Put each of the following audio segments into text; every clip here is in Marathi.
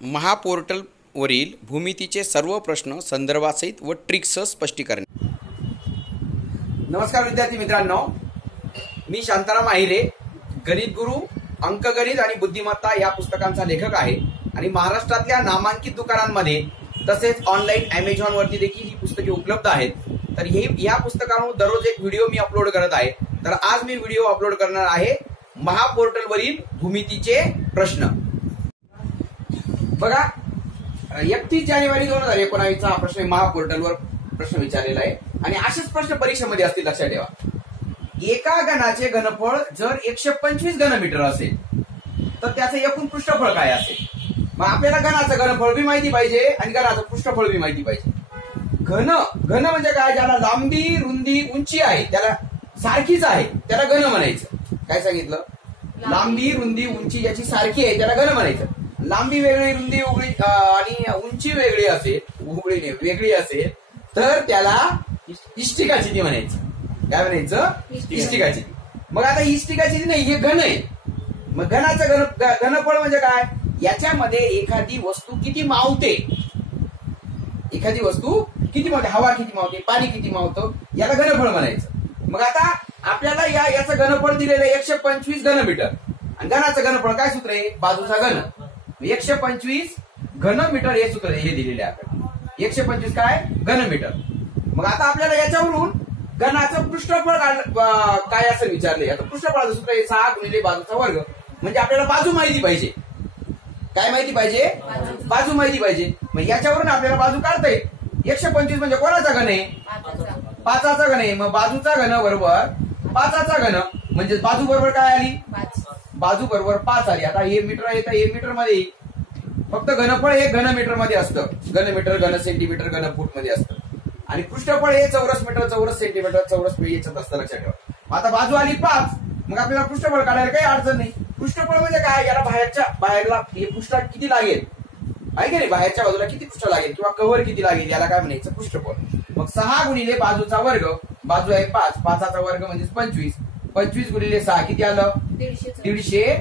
महापोर्टलवरील भूमितीचे सर्व प्रश्न संदर्भासहित व ट्रिक्ससह स्पष्टीकरण। नमस्कार विद्यार्थी मित्रांनो, मी शांताराम आहिरे, गणित गुरु, अंकगणित आणि बुद्धिमत्ता या पुस्तकांचा लेखक आहे आणि महाराष्ट्रातल्या नामांकित दुकानांमध्ये तसेच ऑनलाईन Amazon वरती देखील ही पुस्तके उपलब्ध आहेत। तर या पुस्तकांवर दररोज एक व्हिडिओ मी अपलोड करत आहे। तर आज मी व्हिडिओ अपलोड करणार आहे महापोर्टलवरील भूमितीचे प्रश्न। बघा, 31 जानेवारी 2019 हा प्रश्न महापोर्टलवर प्रश्न विचारलेला आहे आणि असेच प्रश्न परीक्षेमध्ये असतील, लक्षात ठेवा। एका घनाचे घनफळ जर 125 घनमीटर असेल तर त्याचं एकूण पृष्ठफळ काय असेल? मग आपल्याला घनाचं घनफळ बी माहिती पाहिजे आणि घनाचं पृष्ठफळ बी माहिती पाहिजे। घन म्हणजे काय? ज्याला लांबी, रुंदी, उंची आहे त्याला सारखीच आहे त्याला घन म्हणायचं। काय सांगितलं? लांबी, रुंदी, उंची ज्याची सारखी आहे त्याला घन म्हणायचं। लांबी वेगळी, रुंदी वेगळी आणि उंची वेगळी असेल तर त्याला इष्टिकाचिती म्हणायचं। काय म्हणायचं? इष्टिकाचिती। मग आता इष्टिकाचिती नाही, हे घन आहे। मग घनाचं घनफळ म्हणजे काय? याच्यामध्ये एखादी वस्तू किती मावते, एखादी वस्तू किती मावते, हवा किती मावते, पाणी किती मावतं, याला घनफळ म्हणायचं। मग आता आपल्याला याचं घनफळ दिलेलं आहे 125 घनमीटर आणि घनाचं घनफळ काय सूत्र आहे? बाजूचा घन। 125 घनमीटर हे सूत्र हे दिलेले आहे आपल्याला। 125 काय? घनमीटर। मग आता आपल्याला याच्यावरून घनाचं पृष्ठफळ काय असं विचारले। आता पृष्ठफळाचं सूत्र आहे 6 गुणिले बाजूचा वर्ग। म्हणजे आपल्याला बाजू माहिती पाहिजे। काय माहिती पाहिजे? बाजू माहिती पाहिजे। मग याच्यावरून आपल्याला बाजू काढता येईल। 125 म्हणजे कोणाचा घन आहे? 5चा घन आहे। मग बाजूचा घन बरोबर 5चा घन म्हणजे बाजू बरोबर काय आली? बाजू बरोबर 5 आली। आता हे मीटर आहे तर हे मीटर मध्ये येईल। फक्त घनफळ हे घनमीटर मध्ये असतं। घनमीटर, घन सेंटीमीटर, घन फूट मध्ये असतं आणि पृष्ठफळ हे चौरस मीटर, चौरस सेंटीमीटर, चौरस फूट याच्यात असतं, लक्षात ठेवा। आता बाजू आली 5, मग आपल्याला पृष्ठफळ काढायला काही अडचण नाही। पृष्ठफळ म्हणजे काय? याला बाहेरला हे पृष्ठात किती लागेल आहे की नाही, बाहेरच्या बाजूला किती पृष्ठ लागेल किंवा कव्हर किती लागेल, याला काय म्हणायचं? पृष्ठफळ। मग 6 गुणिले बाजूचा वर्ग, बाजू आहे 5, 5चा वर्ग म्हणजे 25, 25 गुणिले 6 किती आलं? 150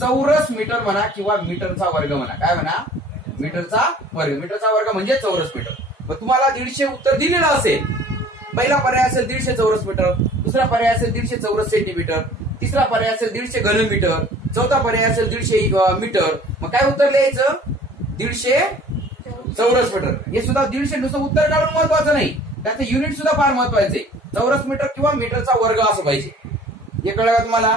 चौरस मीटर म्हणा किंवा मीटरचा वर्ग म्हणा। काय म्हणा? मीटरचा वर्ग। मीटरचा वर्ग म्हणजे चौरस मीटर। मग तुम्हाला 150 उत्तर दिलेलं असेल, पहिला पर्याय असेल 150 चौरस मीटर, दुसरा पर्याय असेल 150 चौरस सेंटीमीटर, तिसरा पर्याय असेल 150 घनमीटर, चौथा पर्याय असेल 150 मीटर। मग काय उत्तर लिहायचं? 150 चौरस मीटर। हे सुद्धा 150 नुसतं उत्तर काढून महत्वाचं नाही, त्याचं युनिट सुद्धा फार महत्वाचं आहे। चौरस मीटर किंवा मीटरचा वर्ग असं पाहिजे। हे कळलं का तुम्हाला?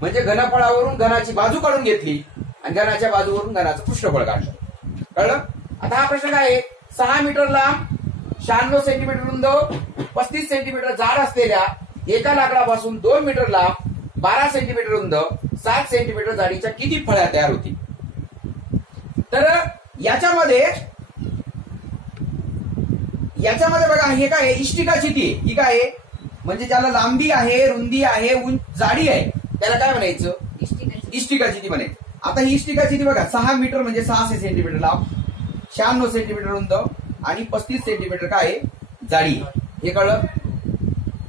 म्हणजे घनफळावरून घनाची बाजू काढून घेतली आणि घनाच्या बाजूवरून घनाचं पृष्ठफळ काढलं। कळलं? आता हा प्रश्न काय आहे? 6 मीटर लांब, 96 सेंटीमीटर रुंद, 35 सेंटीमीटर जाड असलेल्या एका लाकडापासून 2 मीटर लांब, 12 सेंटीमीटर रुंद, 7 सेंटीमीटर जाडीच्या किती फळ्या तयार होतील? तर याच्यामध्ये बघा, हे काय आहे? इष्टिकाचिती आहे। ही काय आहे? म्हणजे ज्याला लांबी आहे, रुंदी आहे, जाडी आहे त्याला काय म्हणायचं? इष्टिकाचिती म्हणायचं। आता ही इष्टिकाचिती बघा, 6 मीटर म्हणजे 600 सेंटीमीटर लांब, 96 सेंटीमीटर रुंद आणि 35 सेंटीमीटर काय जाडी। हे कळलं?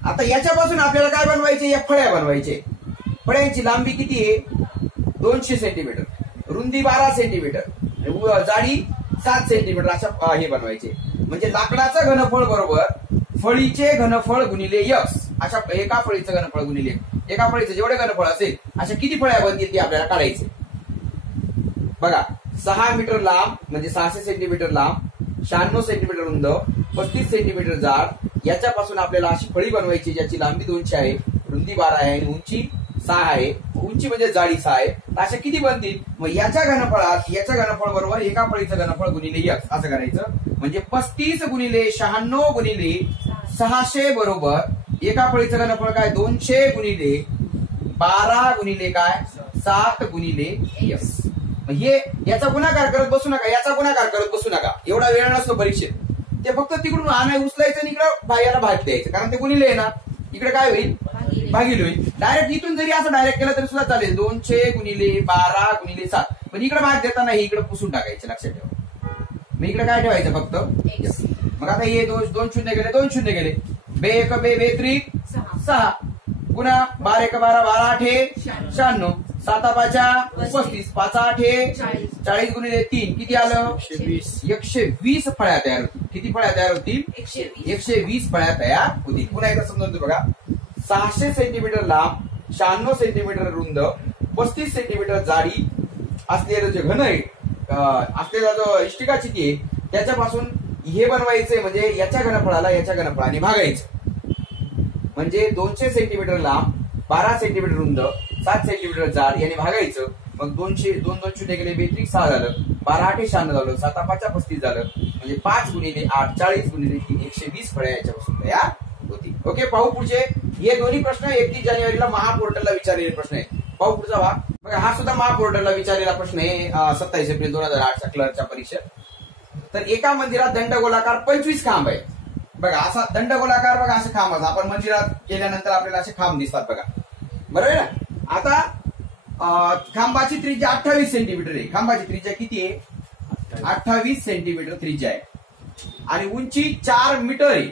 आता याच्यापासून आपल्याला काय बनवायचे? या फळ्या बनवायचे। फळ्यांची लांबी किती आहे? 200 सेंटीमीटर, रुंदी 12 सेंटीमीटर, जाडी 7 सेंटीमीटर अशा हे बनवायचे। म्हणजे लाकडाचं घनफळ बरोबर फळीचे घनफळ गुणिले x, अशा एका फळीचं घनफळ गुणिले एका फळीचं जेवढे घनफळ असेल अशा किती फळ्या बनतील ते आपल्याला काढायचे। बघा, 6 मीटर लांब म्हणजे 600 सेंटीमीटर लांब, 96 सेंटीमीटर रुंद, 35 सेंटीमीटर जाड, याच्यापासून आपल्याला अशी फळी बनवायची ज्याची लांबी 200 आहे, रुंदी 12 आहे आणि उंची 6 आहे। उंची म्हणजे जाडी 6 आहे। अशा किती बनतील? मग याच्या घनफळ बरोबर एका फळीचं घनफळ गुणिले x असं करायचं। म्हणजे 35 गुणिले 96 गुणिले 600 बरोबर एका फळीचं घनफळ काय? 200 गुणिले 12 गुणिले काय? 7 गुणिले x। हे याचा गुणाकार करत बसू नका, याचा गुणाकार करत बसू नका, एवढा वेळ नसतो परीक्षेत। ते फक्त तिकडून आणाय उचलायचं आणि इकडे याला भाग द्यायचं, कारण ते गुणिले आहे ना, इकडे काय होईल? भागिले होईल। डायरेक्ट इथून जरी असं डायरेक्ट केलं तरी सुद्धा चालेल, 200 गुणिले 12 गुणिले 7, पण इकडे भाग देताना इकडे पुसून टाकायचं, लक्षात ठेवा। मग इकडे काय ठेवायचं? फक्त x। मग आता हे 2 शून्य गेले, 2 शून्य गेले, बे 1 बे 3 6 गुणा 12 1 12, 12 8 96, 7×5 35, 5×8 40 गुणिले 3 किती आलं 120 फळ्या तयार होतील. किती फळ्या तयार होतील 120 फळ्या तयार होतील. पुन्हा एकदा समजून बघा. 600 सेंटीमीटर लांब, 96 सेंटीमीटर रुंद, 35 सेंटीमीटर जाडी असलेलं जे घन आहे असलेला जो इष्टिका चिती आहे त्याच्यापासून हे बनवायचंय. म्हणजे याच्या घनफळाला याच्या घनफळाने भागायचं. म्हणजे 200 सेंटीमीटर लांब, 12 सेंटीमीटर रुंद, 7 सेंटीमीटर जाड याने भागायचं. मग 200 2 शून्य गेले 6 झालं, 12×8 96 झालं, 7×5 35 झालं. म्हणजे 5×8 40 गुणिले 3 120 फळ्या याच्यापासून तयार होती. ओके, पाहू पुढचे. हे दोन्ही प्रश्न 31 जानेवारीला महापोर्टलला विचारलेले प्रश्न आहे. पाहू पुढचा भाग. बघा, हा सुद्धा महापोर्टलला विचारलेला प्रश्न आहे 27 एप्रिल 2008च्या क्लर्कच्या परीक्षेत. तर एका मंदिरात दंडगोलाकार 25 खांब आहे. बघा, असा दंडगोलाकार बघा असे खांब असतात. आपण मंदिरात गेल्यानंतर आपल्याला असे खांब दिसतात बघा, बरोबर ना. आता खांबाची त्रिज्या 28 सेंटीमीटर आहे. खांबाची त्रिज्या किती आहे 28 सेंटीमीटर त्रिज्या आहे. आणि उंची 4 मीटर आहे.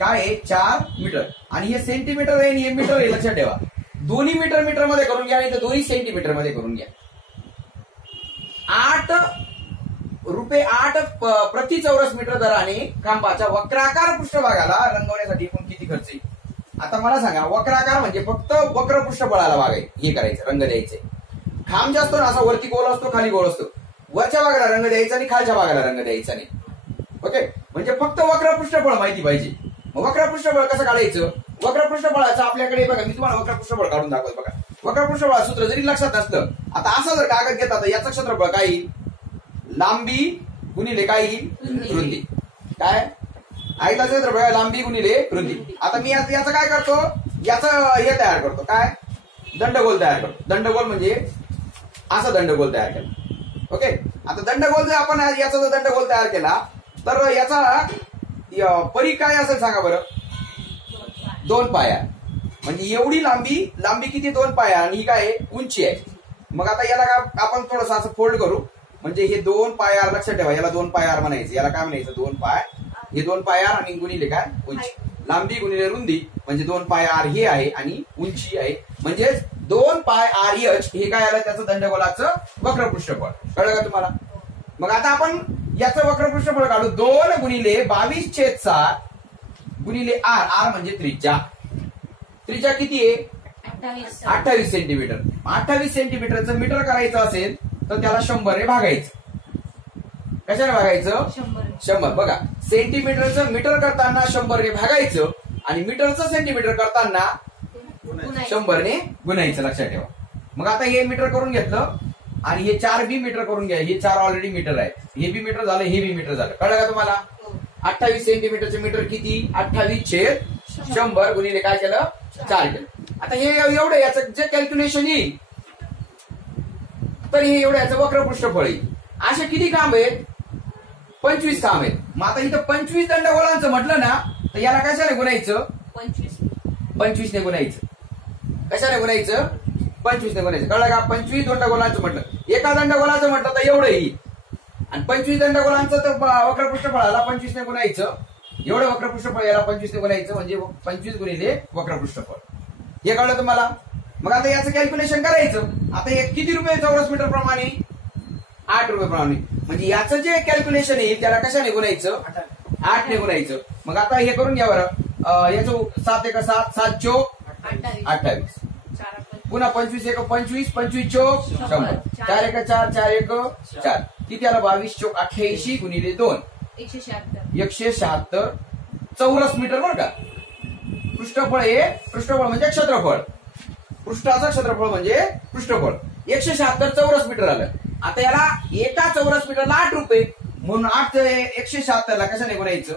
काय आहे 4 मीटर. आणि हे सेंटीमीटर आहे आणि हे मीटर आहे, लक्षात ठेवा. दोन्ही मीटर मध्ये करून घ्या आणि दोन्ही सेंटीमीटर मध्ये करून घ्या. 8 रुपये प्रति चौरस मीटर दराने खांबाच्या वक्राकार पृष्ठभागाला रंगवण्यासाठी एकूण किती खर्च येईल. आता मला सांगा, वक्राकार म्हणजे फक्त वक्र पृष्ठबळाला भाग आहे हे करायचं, रंग द्यायचे. खांब जे असतो ना असा वरती गोल असतो खाली गोल असतो. वरच्या भागाला रंग द्यायचा आणि खालच्या भागाला रंग द्यायचा नाही. ओके, म्हणजे फक्त वक्र पृष्ठबळ माहिती पाहिजे. वक्र पृष्ठबळ कसं काढायचं. वक्र पृष्ठबळाचं आपल्याकडे बघा, मी तुम्हाला वक्र पृष्ठबळ काढून दाखवतो बघा. वक्र पृष्ठबळ सूत्र जरी लक्षात नसलं, आता असं जर कागद घेता तर याचं क्षेत्रफळ काय येईल लांबी गुणिले काय येईल रुंदी. काय आयताचं क्षेत्रफळ लांबी गुणिले रुंदी. आता मी याचं काय करतो, याचं हे तयार करतो, काय दंडगोल तयार करतो. दंडगोल म्हणजे असं दंडगोल तयार केला. ओके, आता दंडगोल जर आपण याचा जर दंडगोल तयार केला तर याचा परी काय असेल सांगा बरं 2 पाया. म्हणजे एवढी लांबी किती 2 पाया आणि ही काय उंची आहे. मग आता याला आपण थोडस असं फोल्ड करू. म्हणजे हे 2 पाय आर लक्षात ठेवा, याला 2 पाय आर म्हणायचं. याला काय म्हणायचं 2 पाय. हे 2 पाय आर आणि गुणिले काय उंची. लांबी गुणिले रुंदी म्हणजे 2 पाय आर हे आहे आणि उंची आहे. म्हणजे 2 पाय आर एच हे काय आलं त्याचं दंडगोलाचं वक्र पृष्ठफळ. कळलं का तुम्हाला. मग आता आपण याचं वक्र पृष्ठफळ काढू. 2 गुणिले 22/7 गुणिले आर. आर म्हणजे त्रिज्या. त्रिज्या किती आहे 28 सेंटीमीटर. 28 सेंटीमीटरचं मीटर करायचं असेल तर त्याला 100 ने भागायचं. कशाने भागायचं 100. बघा, सेंटीमीटरचं मीटर करताना 100 ने भागायचं आणि मीटरचं सेंटीमीटर करताना 100 ने गुणायचं. लक्षात ठेवा. मग आता हे मीटर करून घेतलं आणि हे 4 बी मीटर करून घ्या. हे 4 ऑलरेडी मीटर आहे. हे बी मीटर झालं, हे बी मीटर झालं. कळलं का तुम्हाला. 28 सेंटीमीटरचे मीटर किती 28/100 गुणिले काय केलं 4 केलं. आता हे एवढं याचं जे कॅल्क्युलेशन येईल तर हे एवढं याचं वक्र पृष्ठफळ येईल. असे किती खांब आहेत 25 खांब आहेत. मग आता इथं 25 दंडगोलांचं म्हटलं ना तर याला कशाने गुणायचं 25 ने गुणायचं. कशाने गुणायचं 25 ने गुणायचं. कळलं का. 25 दंडगोलांचं म्हटलं, एका दंडगोलाचं म्हटलं तर एवढं येईल. आणि 25 दंडगोलांचं तर वक्र पृष्ठफळाला 25 ने गुणायचं. एवढं वक्र पृष्ठफळ याला 25 ने गुणायचं म्हणजे 25 गुणिले वक्र पृष्ठफळ. हे कळलं तुम्हाला. मग आता याचं कॅल्क्युलेशन करायचं. आता हे किती रुपये चौरस मीटर प्रमाणे 8 रुपये प्रमाणे. म्हणजे याचं जे कॅल्क्युलेशन येईल त्याला कशाने गुणायचं 8 ने गुणायचं. मग आता हे करून घ्या बरं. याचं 7 × 7 7 चोक 28. पुन्हा 25 × 1 25 25 चोक 100. 4 × 4 4 × 4 किती आलं 22 चोक 88 गुणिले 2 176 चौरस मीटर. बरं का. पृष्ठफळ हे पृष्ठफळ म्हणजे क्षेत्रफळ. पृष्ठाचं क्षेत्रफळ म्हणजे पृष्ठफळ. 176 चौरस मीटर आलं. आता याला एका चौरस मीटरला 8 रुपये म्हणून 8 176 ला कशाने गुणायचं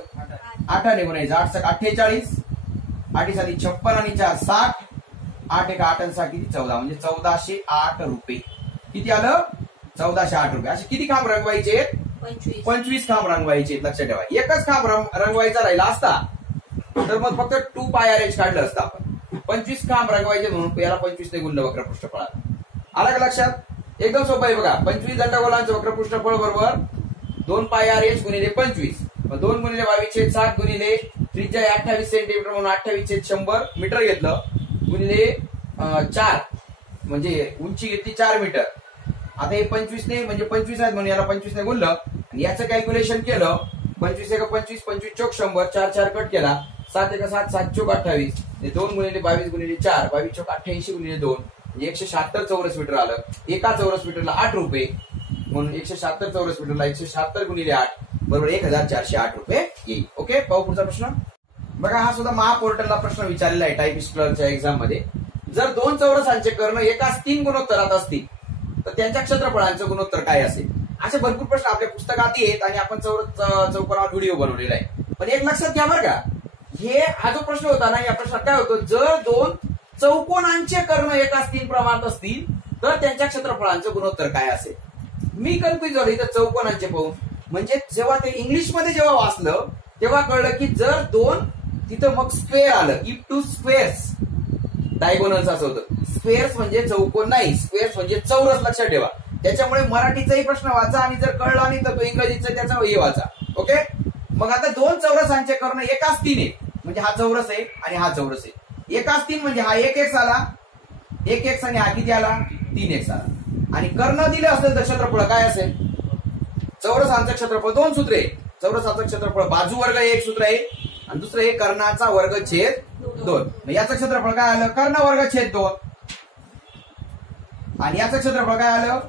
8 ने गुणायचं. 8 × 48 8 × 56 आणि 4 60 8 × 8 × 6 किती 14 म्हणजे 1408 रुपये. किती आलं 1408 रुपये. असे किती खांब रंगवायचे 25 खांब रंगवायचे. लक्षात ठेवा. एकच खांब रंगवायचा राहिला असता तर मग फक्त 2 पाय आर एच काढलं असतं आपण. 25 खांब रंगवायचे म्हणून याला 25 ने गुणलं वक्र पृष्ठफळाला. आलं का लक्षात. एकदम सोपं आहे बघा. 25 दंडगोलांचं वक्र पृष्ठफळ बरोबर 2 पाय आर एच गुणिले 25. 2 गुणिले 22/7 गुणिले त्रिज्या 28 सेंटीमीटर म्हणून 28/100 मीटर घेतलं गुणिले 4 म्हणजे उंची घेतली 4 मीटर. आता हे 25 ने म्हणजे 25 आहेत म्हणून याला 25 ने गुणलं आणि याचं कॅल्क्युलेशन केलं. 25 एक 25, 25 चौक 100, 4 4 कट केला, 7 एक 7, 7 चौक 28, 2 गुणिले 22 गुणिले 4, 22 चौक 88 गुणिले 2 म्हणजे 176 चौरस मीटर आलं. एका चौरस मीटरला 8 रुपये म्हणून 176 चौरस मीटरला 176 गुणिले 8 बरोबर 1408 रुपये येईल. ओके, पाहू पुढचा प्रश्न. बघा, हा सुद्धा महापोर्टलला प्रश्न विचारलेला आहे टायपिस्ट क्लर्कच्या एक्झाम मध्ये. जर दोन चौरसांचे कर्ण एकाच 3 गुणोत्तरात असतील तर त्यांच्या क्षेत्रफळांचं गुणोत्तर काय असेल. असे भरपूर प्रश्न आपल्या पुस्तकात आहेत आणि आपण चौकोनावर व्हिडिओ बनवलेला आहे. पण एक लक्षात घ्या बरं का, हा जो प्रश्न होता ना, या प्रश्नात काय होतं, जर दोन चौकोनांचे कर्ण एकाच 3 प्रमाणात असतील तर त्यांच्या क्षेत्रफळांचं गुणोत्तर काय असेल. मी कन्फ्युज झालो इथं चौकोनांचे पाहून. म्हणजे जेव्हा ते इंग्लिश मध्ये जेव्हा वाचलं तेव्हा कळलं की जर दोन, तिथं मग स्क्वेअर आलं, इफ टू स्क्वेअर्स. डायगोनल्स असं होतं. स्क्वेअर्स म्हणजे चौकोन नाही, स्क्वेअर्स म्हणजे चौरस, लक्षात ठेवा. त्याच्यामुळे मराठीचाही प्रश्न वाचा आणि जर कळला नाही तर तो इंग्रजीचा त्याचा हे वाचा. ओके, मग आता दोन चौरसांचे कर्ण एकाच 3 आहे म्हणजे हा चौरस आहे आणि हा चौरस आहे. एकाच 3 म्हणजे हा 1x आला, 1x आणि हा किती आला, 3x आला. आणि कर्ण दिले असेल तर क्षेत्रफळ काय असेल. चौरसांचं क्षेत्रफळ 2 सूत्रे. चौरसाचं क्षेत्रफळ बाजू वर्ग 1 सूत्र आहे आणि दुसरं हे कर्णाचा वर्ग छेद 2. याचं क्षेत्रफळ काय आलं, कर्ण वर्ग छेद 2 आणि याचं क्षेत्रफळ काय आलं,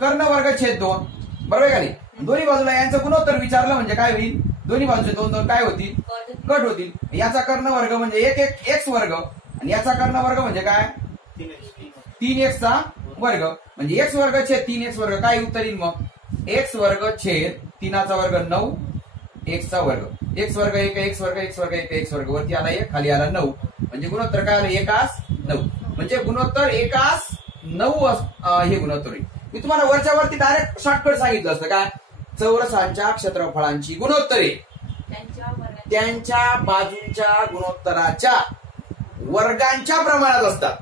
कर्ण वर्ग छेद 2. बरोबर आहे का नाही. दोन्ही बाजूला यांचं गुणोत्तर विचारलं म्हणजे काय होईल, दोन्ही बाजूचे 2 2 काय होतील, कट होतील. याचा कर्ण वर्ग म्हणजे 1 x वर्ग आणि याचा कर्ण वर्ग म्हणजे काय, 3x चा वर्ग म्हणजे x वर्ग छेद 3x वर्ग. काय उत्तर येईल मग, x वर्ग छेद 3चा वर्ग 9 x चा वर्ग. x वर्ग 1 x वर्ग x वर्ग 1 x वर्ग, वरती आला 1 खाली आला 9 म्हणजे गुणोत्तर काय आलं, 1:9. म्हणजे गुणोत्तर 1:9 हे गुणोत्तर होईल. मी तुम्हाला वरच्या वरती डायरेक्ट शॉर्टकट सांगितलं असतं काय, चौरसांच्या क्षेत्रफळांची गुणोत्तरे त्यांच्या बाजूंच्या गुणोत्तराच्या वर्गांच्या प्रमाणात असतात.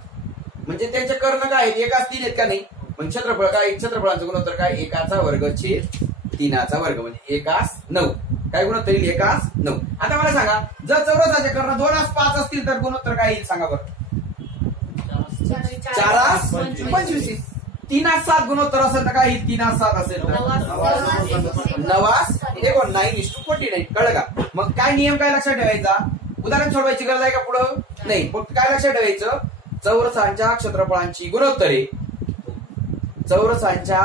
म्हणजे त्यांचे कर्ण काय आहेत, एकाच 3 आहेत का नाही. पण क्षेत्रफळ काय, क्षेत्रफळांचं गुणोत्तर काय, 1चा वर्ग छेद 3चा वर्ग म्हणजे 1:9. काय गुणोत्तर येईल, 1:9. आता मला सांगा, जर चौरसाचे कर्ण 2:5 असतील तर गुणोत्तर काय येईल सांगा बरं. 4:25. 3:7 गुणोत्तर असेल तर काय येईल, 3:7 असेल तर 9:49. कळलं का. मग काय नियम काय लक्षात ठेवायचा, उदाहरण सोडवायची गरज आहे का पुढं, नाही. फक्त काय लक्षात ठेवायचं, चौरसांच्या क्षेत्रफळांची गुणोत्तरे चौरसांच्या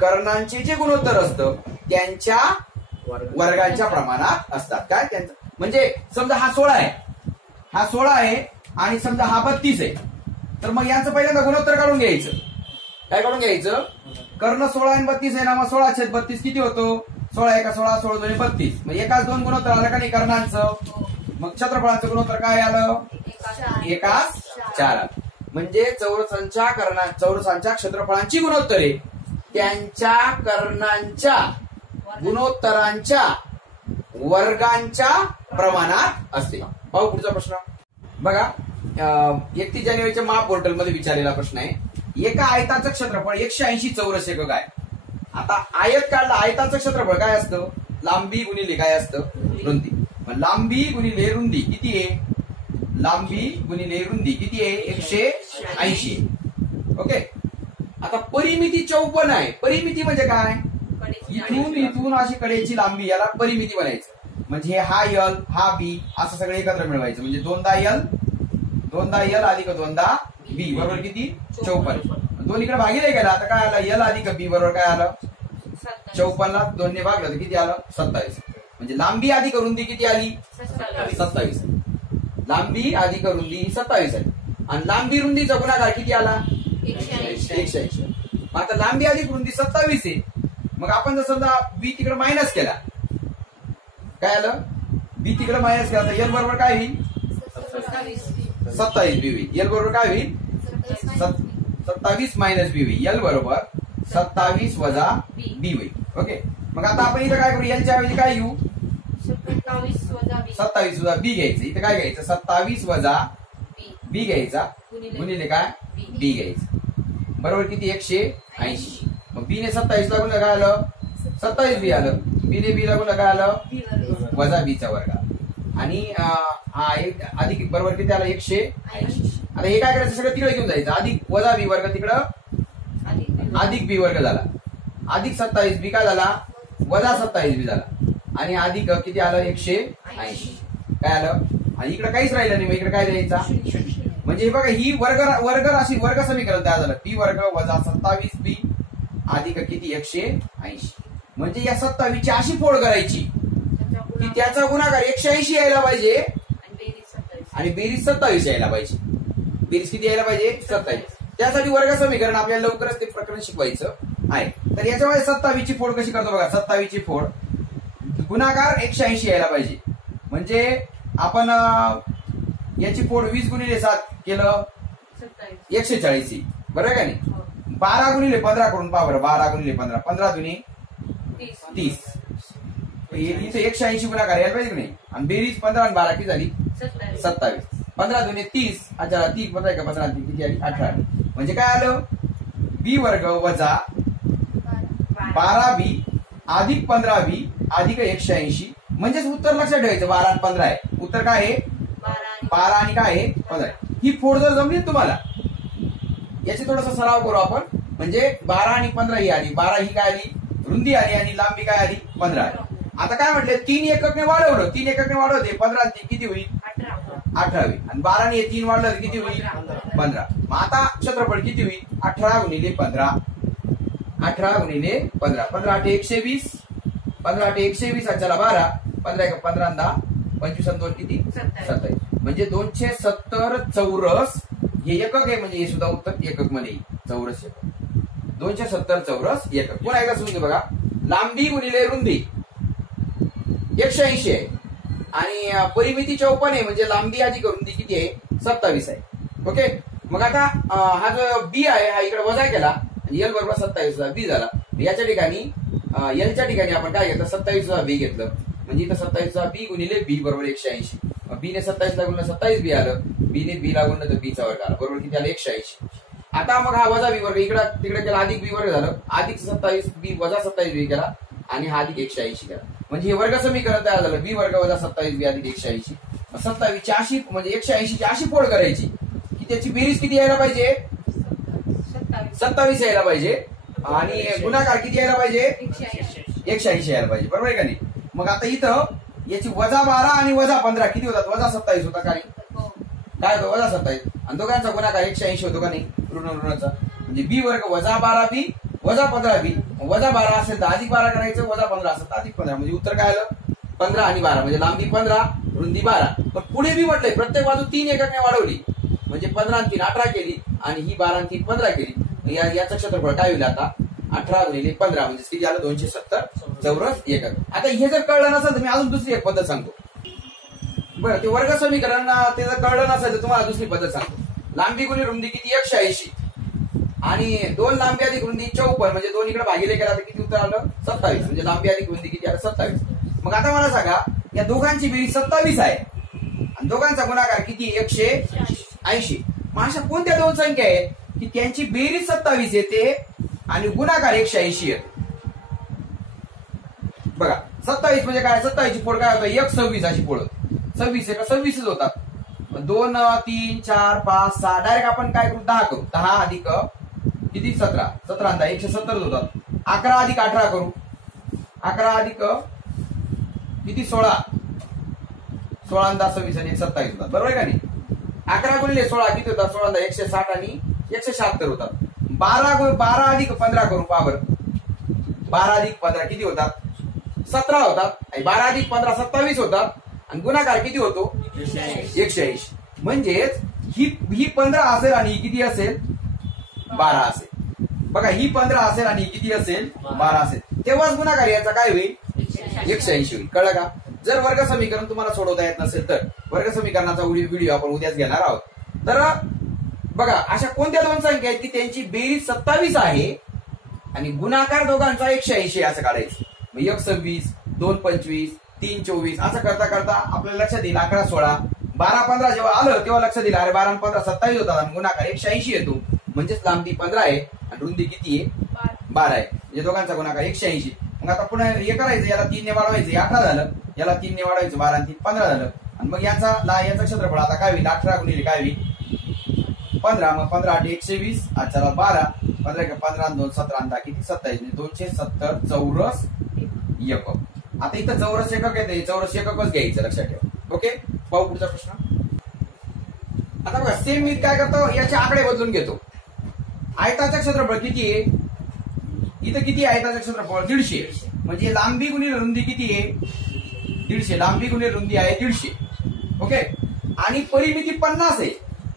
कर्णांचे जे गुणोत्तर असतं त्यांच्या वर्गांच्या प्रमाणात असतात. काय त्यांचं म्हणजे समजा हा 16 आहे, हा 16 आहे आणि समजा हा 32 आहे, तर मग यांचं पहिल्यांदा गुणोत्तर काढून घ्यायचं. काय काढून घ्यायचं, कर्ण 16 आणि 32 आहे ना, मग 16/32 किती होतो, 16 एका 16 16 2 32. मग एकाच 2 गुणोत्तर आलं का नाही कर्णांचं. मग क्षेत्रफळांचं गुणोत्तर काय आलं, 1:4. म्हणजे चौरसांच्या क्षेत्रफळांची गुणोत्तरे त्यांच्या कर्णांच्या गुणोत्तरांच्या वर्गांच्या प्रमाणात असते. पाहू पुढचा प्रश्न. बघा, 31 जानेवारीच्या महापोर्टल मध्ये विचारलेला प्रश्न आहे. एका आयताचं क्षेत्रफळ 180 चौरस एकक आहे. आता आयत काढला, आयताचं क्षेत्रफळ काय असतं, लांबी गुणिले काय असतं, रुंदी. मग लांबी गुणिले रुंदी किती आहे, लांबी गुणिले रुंदी किती आहे, 180. ओके. आता परिमिती 54 आहे. परिमिती म्हणजे काय, इथून अशी कडेची लांबी, याला परिमिती बनायचं. म्हणजे हा L हा B असं सगळं एकत्र मिळवायचं. म्हणजे 2दा L अधिक 2दा B बरोबर किती, 54. दोन इकडे भागीले गेला, आता काय आलं, L अधिक B बरोबर काय आलं, 54 ला 2 ने भागलं तर किती आलं, 27. म्हणजे लांबी अधिक रुंदी किती आली, 27. लांबी अधिक रुंदी 27 आहे. आणि लांबी रुंदीचा गुणाकार किती आला, 180. आता लांबी अधिक रुंदी 27 आहे. मग आपण जर समजा B तिकडे मायनस केला, काय आलं, B तिकडे मायनस केला तर L बरोबर काय होईल, 27 B होईल. L बरोबर काय होईल, 27 मायनस B होईल. L बरोबर 27 वजा B होईल. ओके. मग आता आपण इथं काय करू, L च्या ऐवजी काय घेऊ, 27 वजा B घ्यायचं. इथं काय घ्यायचं, 27 वजा B घ्यायचा गुणिले काय, B घ्यायचं बरोबर किती, 180. मग B ने 27 लागून काय आलं, 27 B आलं. B ने B लागून काय आलं, वजा B चा वर्ग. आणि हा एक अधिक बरोबर किती आलं, 180. आता हे काय करायचं, सगळं तिकडे घेऊन जायचं, अधिक वजा बी वर्ग तिकडं अधिक बी वर्ग झाला, अधिक 27 बी काय झाला, वजा 27 बी झाला, आणि अधिक किती आलं 180 काय आलं, आणि इकडे काहीच राहिलं नाही, मग इकडे काय द्यायचा, म्हणजे बघा ही वर्ग राशी वर्ग समीकरण तयार झालं, बी वर्ग वजा 27 बी अधिक किती 180, म्हणजे या 27 ची अशी फोड करायची की त्याचा गुणाकार 180 यायला पाहिजे आणि बेरीज 27 यायला पाहिजे, बेरीज किती यायला पाहिजे 27. त्यासाठी वर्ग समीकरण आपल्याला लवकरच ते प्रकरण शिकवायचं आहे. तर याच्यामध्ये 27 ची फोड कशी करतो बघा, 27 ची फोड गुणाकार 180 यायला पाहिजे, म्हणजे आपण याची फोड 20 गुणिले 7 केलं 140 बरोबर का नाही, 12 गुणिले 15 करून पहा बरं, 12 गुणिले 15 15 दुनी 30, इथे 180 गुणाकार यायला पाहिजे की नाही, आणि बेरीज 15 आणि 12 किती झाली 27, 15 दुनी 30, अच्छा 30 15 का 15 किती आली 18, म्हणजे काय आलं बी वर्ग वजा 12 बी अधिक 15 बी अधिक 180, म्हणजेच उत्तर लक्षात ठेवायचं 12 आणि 15 आहे, उत्तर काय आहे 12 आणि काय आहे 15. ही फोड जर जमली तुम्हाला, याची थोडासा सराव करू आपण, म्हणजे 12 आणि 15 ही आली, 12 ही काय आली रुंदी आली आणि लांबी काय आली 15 आली. आता काय म्हटलं 3 एककने वाढवलं, 3 एककने वाढवते 15 किती होईल 18 होईल, आणि 12 ने 3 वाढलं किती होईल 15. मग आता क्षेत्रफळ किती होईल 18 गुणिले 15, 18 गुणिले 15, 15 8 120, 15 8 120 चला 12, 15 15 10 25 2 किती 27, म्हणजे 270 चौरस हे एकक आहे, म्हणजे हे सुद्धा उत्तर एकक मध्ये चौरस एकक, 270 चौरस एकक. पुन्हा एकदा समजून बघा, लांबी गुणिले रुंदी 180 आहे आणि परिमिती 54 आहे, म्हणजे लांबी अधिक रुंदी किती आहे 27 आहे. ओके, मग आता हा जो बी आहे हा इकडे वजा केला आणि एल बरोबर 27 बी झाला, याच्या ठिकाणी एलच्या ठिकाणी आपण काय घेतलं 27 बी घेतलं, म्हणजे इथं 27 बी गुणिले बी बरोबर 180, बी ने 27 ला गुणलं 27 बी आलं, बी ने बी ला गुणलं तर बीचा वर्ग आला, बरोबर किती आलं 180. आता मग हा वजा बी वर्ग इकडे तिकडे केला, अधिक बी वर्ग झालं, अधिक 27 बी वजा 27 बी केला आणि हा अधिक 180 केला, म्हणजे हे वर्ग समीकरण तयार झालं, बी वर्ग वजा 27 बी अधिक 180. 27 ची अशी म्हणजे 180 ची अशी फोड करायची की त्याची बेरीज किती यायला पाहिजे 27 यायला पाहिजे आणि गुणाकार किती यायला पाहिजे 180 यायला पाहिजे, बरोबर आहे का नाही. मग आता इथं याची वजा 12 आणि वजा 15 किती होतात, वजा 27 होता काय होतं वजा 27, आणि दोघांचा गुणाकार 180 होतो का नाही ऋण ऋणाचा, म्हणजे बी वर्ग वजा 12 बी वजा 15 बी, वजा 12 असेल तर अधिक 12 करायचं, वजा 15 असेल तर अधिक 15, म्हणजे उत्तर काय आलं 15 आणि 12, म्हणजे लांबी 15 रुंदी 12. पण पुढे बी म्हटलंय प्रत्येक बाजू 3 एककने वाढवली, म्हणजे 15 आणि 3 18 केली आणि ही 12 आणि 3 15 केली, याचं क्षेत्रफळ काय होईल आता 18 गुणिले 15, म्हणजे किती आलं 270 चौरस एकक. आता हे जर कळलं नसेल तर मी अजून दुसरी एक पद्धत सांगतो. बरं, ते वर्ग समीकरण ते जर कळलं नसेल तर तुम्हाला दुसरी पद्धत सांगतो. लांबी गुणिले रुंदी किती 180 आणि 2 लांबी अधिक रुंदी 54, म्हणजे 2 इकडे भागिले केला तर किती उत्तर आलं 27, म्हणजे लांबी अधिक रुंदी किती आलं 27. मग आता मला सांगा या दोघांची बेरीज 27 आहे आणि दोघांचा गुणाकार किती 180. मग अशा कोणत्या दोन संख्या आहेत की त्यांची बेरीज 27 येते आणि गुणाकार 180 येतो. बघा 27 म्हणजे काय, 27 ची फोड काय होतं 126 अशी फोड होती, 26 का 26च होतात, 2 3 4 5 6 डायरेक्ट आपण काय करू 10 करू, 10 अधिक किती 17 17 आणि 170 होतात, 11 अधिक 18 करू, 11 अधिक किती 16 16 आणि 10 26 आणि 127 होतात, बरोबर आहे का नाही. 11 गुणिले 16 किती होतात 16 आणि 160 आणि 176 होतात. 12 अधिक 15 करू पहा बरं, 12 अधिक 15 किती होतात 17 होतात, 12 अधिक 15 27 होतात आणि गुणाकार किती होतो 180. म्हणजेच ही 15 असेल आणि ही किती असेल 12 असेल. बघा ही 15 असेल आणि ही किती असेल 12 असेल, तेव्हाच गुणाकार याचा काय होईल 180 होईल. कळलं का. जर वर्ग समीकरण तुम्हाला सोडवता येत नसेल तर वर्ग समीकरणाचा व्हिडिओ आपण उद्याच घेणार आहोत. तर बघा अशा कोणत्या दोन संख्या आहेत की त्यांची बेरीज 27 आहे आणि गुणाकार दोघांचा 180 असं काढायचं. मग 1 26 2 25 3 24 असं करता करता आपल्याला लक्षात येईल 11 16 12 15 जेव्हा आलं तेव्हा लक्षात येईल अरे 12 आणि 15 27 होतात आणि गुणाकार 180 येतो, म्हणजेच लांबी 15 आहे आणि रुंदी किती आहे 12 आहे, म्हणजे दोघांचा गुणाकार 180. मग आता पुन्हा हे करायचं, याला 3 ने वाढवायचं 18 झालं, याला 3 ने वाढवायचं 12 आणि 3 15 झालं, आणि मग याचा क्षेत्रफळ आता काय होईल 18 गुणिले काय होईल 15, मग 15 8 120, चला 12, 15 15 2 17 10 किती 27, 270 चौरस एकक. आता इथं चौरस एकक येते, चौरस एककच घ्यायचं लक्षात ठेवा. ओके, पाहू पुढचा प्रश्न. आता बघा सेम मी काय करतो, याचे आकडे बदलून घेतो. आयताचं क्षेत्रफळ किती आहे, इथं किती आहे आयताचं क्षेत्रफळ 150, म्हणजे लांबी गुणिले रुंदी किती आहे 150, लांबी गुणिले रुंदी आहे 150. ओके, आणि परिमिती 50 आहे.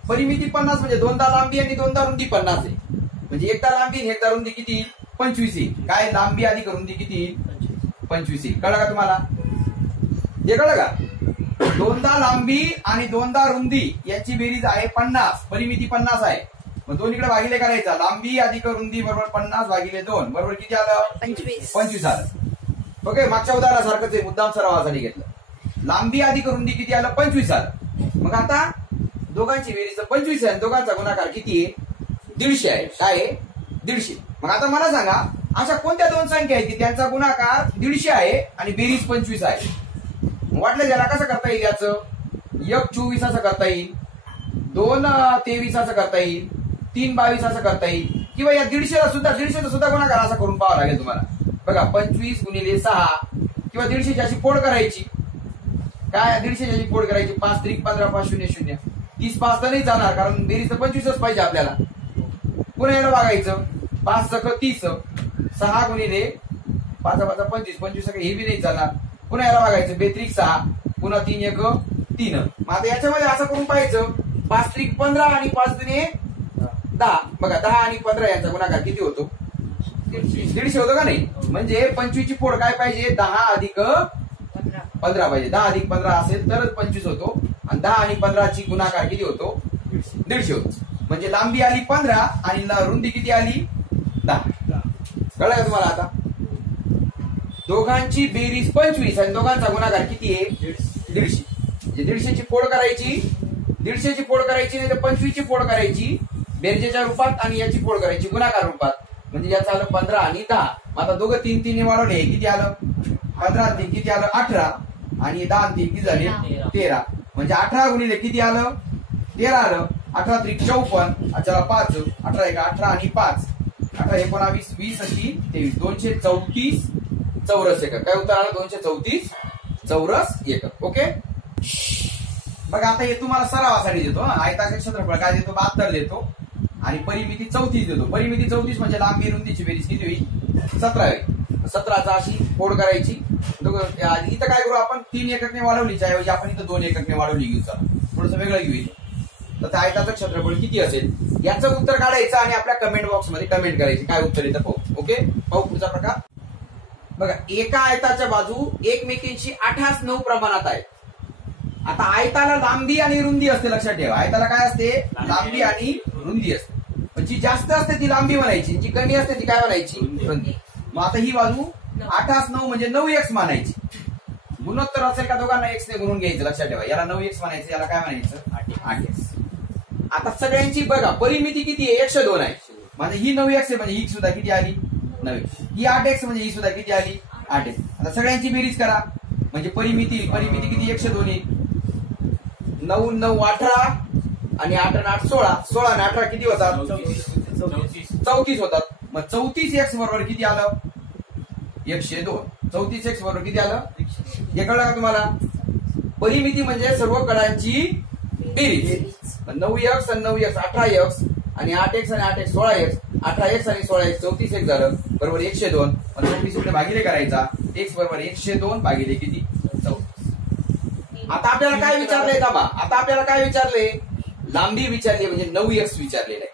परिमिती 50 म्हणजे दोनदा लांबी आणि दोनदा रुंदी 50 आहे, म्हणजे एकदा लांबी आणि एकदा रुंदी किती 25 येईल. काय लांबी अधिक रुंदी किती 25 येईल. कळलं का तुम्हाला, हे कळलं का. दोनदा लांबी आणि दोनदा रुंदी याची बेरीज आहे 50, परिमिती 50 आहे. मग दोन्हीकडे भागिले करायचा, लांबी अधिक रुंदी बरोबर 50 भागिले 2 बरोबर किती आलं 25 आलं. ओके, मागच्या उदाहरणासारखंच आहे, मुद्दाम सरावासाठी घेतलं. लांबी अधिक रुंदी किती आलं 25 आलं. मग आता दोघांची बेरीज 25 आहे, दोघांचा गुणाकार किती आहे 150 आहे. काय आहे 150. मग आता मला सांगा अशा कोणत्या दोन संख्या आहेत की त्यांचा गुणाकार 150 आहे आणि बेरीज 25 आहे. वाटलं ज्याला कसं करता येईल, याचं 1 24 असं करता येईल, 2 23 असं करता येईल, 3 22 असं करता येईल, किंवा या 150चा सुद्धा गुणाकार असा करून पाहावा लागेल तुम्हाला. बघा 25 गुणिले 6 किंवा 150ची अशी फोड करायची. काय 150ची फोड करायची, 5 3 15 5 0 0, 30 5 तर नाही जाणार कारण बेरीज तर 25च पाहिजे आपल्याला. पुन्हा याला बघायचं 5 सक 30, 6 गुणिले 5 5 25, 25 सक हे बी नाही जाणार. पुन्हा याला बघायचं 2 6, पुन्हा 3 1 3. मग आता याच्यामध्ये असं करून पाहायचं 5 3 15 आणि 5 2 10. बघा 10 आणि 15 यांचा गुणाकार किती होतो 150 होतो का नाही. म्हणजे 25 ची फोड काय पाहिजे 10 अधिक 15 पाहिजे. 10 अधिक 15 असेल तरच 25 होतो, आणि 10 आणि 15 ची गुणाकार किती होतो 150 होतो. म्हणजे लांबी आली 15 आणि रुंदी किती आली 10. कळलं का तुम्हाला. आता दोघांची बेरीज 25 आणि दोघांचा गुणाकार किती आहे 150. म्हणजे 150 ची फोड करायची, 150 ची फोड करायची नाही तर 25 ची फोड करायची बेरजेच्या रूपात आणि याची फोड करायची गुणाकार रूपात. म्हणजे याचं आलं 15 आणि 10. आता दोघं 3 3 वाढवले किती आलं 15 3 किती आलं 18, आणि 10 3 किती झाले 13. म्हणजे 18 गुणिले किती आलं 13 आलं. 18 3 54, चला 5 18 1 18 आणि 5 18 19 20 आणि 23 234 चौरस एकक. काय उत्तर आलं 234 चौरस एकक. ओके, बघा आता हे तुम्हाला सरावासाठी देतो. आयताचे क्षेत्रफळ काय देतो 72 देतो, आणि परिमिती 34 देतो. परिमिती 34 म्हणजे लांबी रुंदीची बेरीज किती होईल 17 होईल. 17चा अशी फोड करायची. इथं काय करू आपण 3 एककने वाढवली, ऐवजी आपण इथं 2 एककने वाढवली घेऊ. चला थोडस वेगळं घेऊ. तर आयताचं क्षेत्रफळ किती असेल याचं उत्तर काढायचं आणि आपल्या कमेंट बॉक्स मध्ये कमेंट करायची काय उत्तर येतं पाहू. ओके, पाहू पुढचा प्रकार. बघा एका आयताच्या बाजू एकमेकींशी 8 9 प्रमाणात आहेत. आता आयताला लांबी आणि रुंदी असते, लक्षात ठेवा. आयताला काय असते लांबी आणि रुंदी असते. पण जी जास्त असते ती लांबी म्हणायची, जी कमी असते ती काय म्हणायची रुंदी. मग आता ही बाजू 8 9 म्हणजे 9x मानायची. गुणोत्तर असेल का दोघांना x ने गुणून घ्यायचं. लक्षात ठेवा याला 9x म्हणायचं, याला काय म्हणायचं 8x. आता सगळ्यांची बघा परिमिती किती आहे 102 आहे. म्हणजे ही 9x आहे म्हणजे ही सुद्धा किती आली 9x. ही 8x म्हणजे ही सुद्धा किती आली 8x. आता सगळ्यांची बेरीज करा म्हणजे परिमिती किती 102 येईल. 9 9 18 आणि 8 आणि 8 16, 16 आणि 18 किती होतात 34 होतात. मग 34x बरोबर किती आलं 102. 34x बरोबर किती आलं हे कळलं का तुम्हाला. परिमिती म्हणजे सर्व कडांची बेरीज. 9x आणि 9x 18x आणि 8x आणि 8x 16x, 18x आणि 16x 34x झालं बरोबर 102. 34 भागिले करायचा, x बरोबर 102 भागिले किती 34. आता आपल्याला काय विचारलंय दाबा, आता आपल्याला काय विचारले लांबी विचारली म्हणजे 9x विचारलेलं आहे.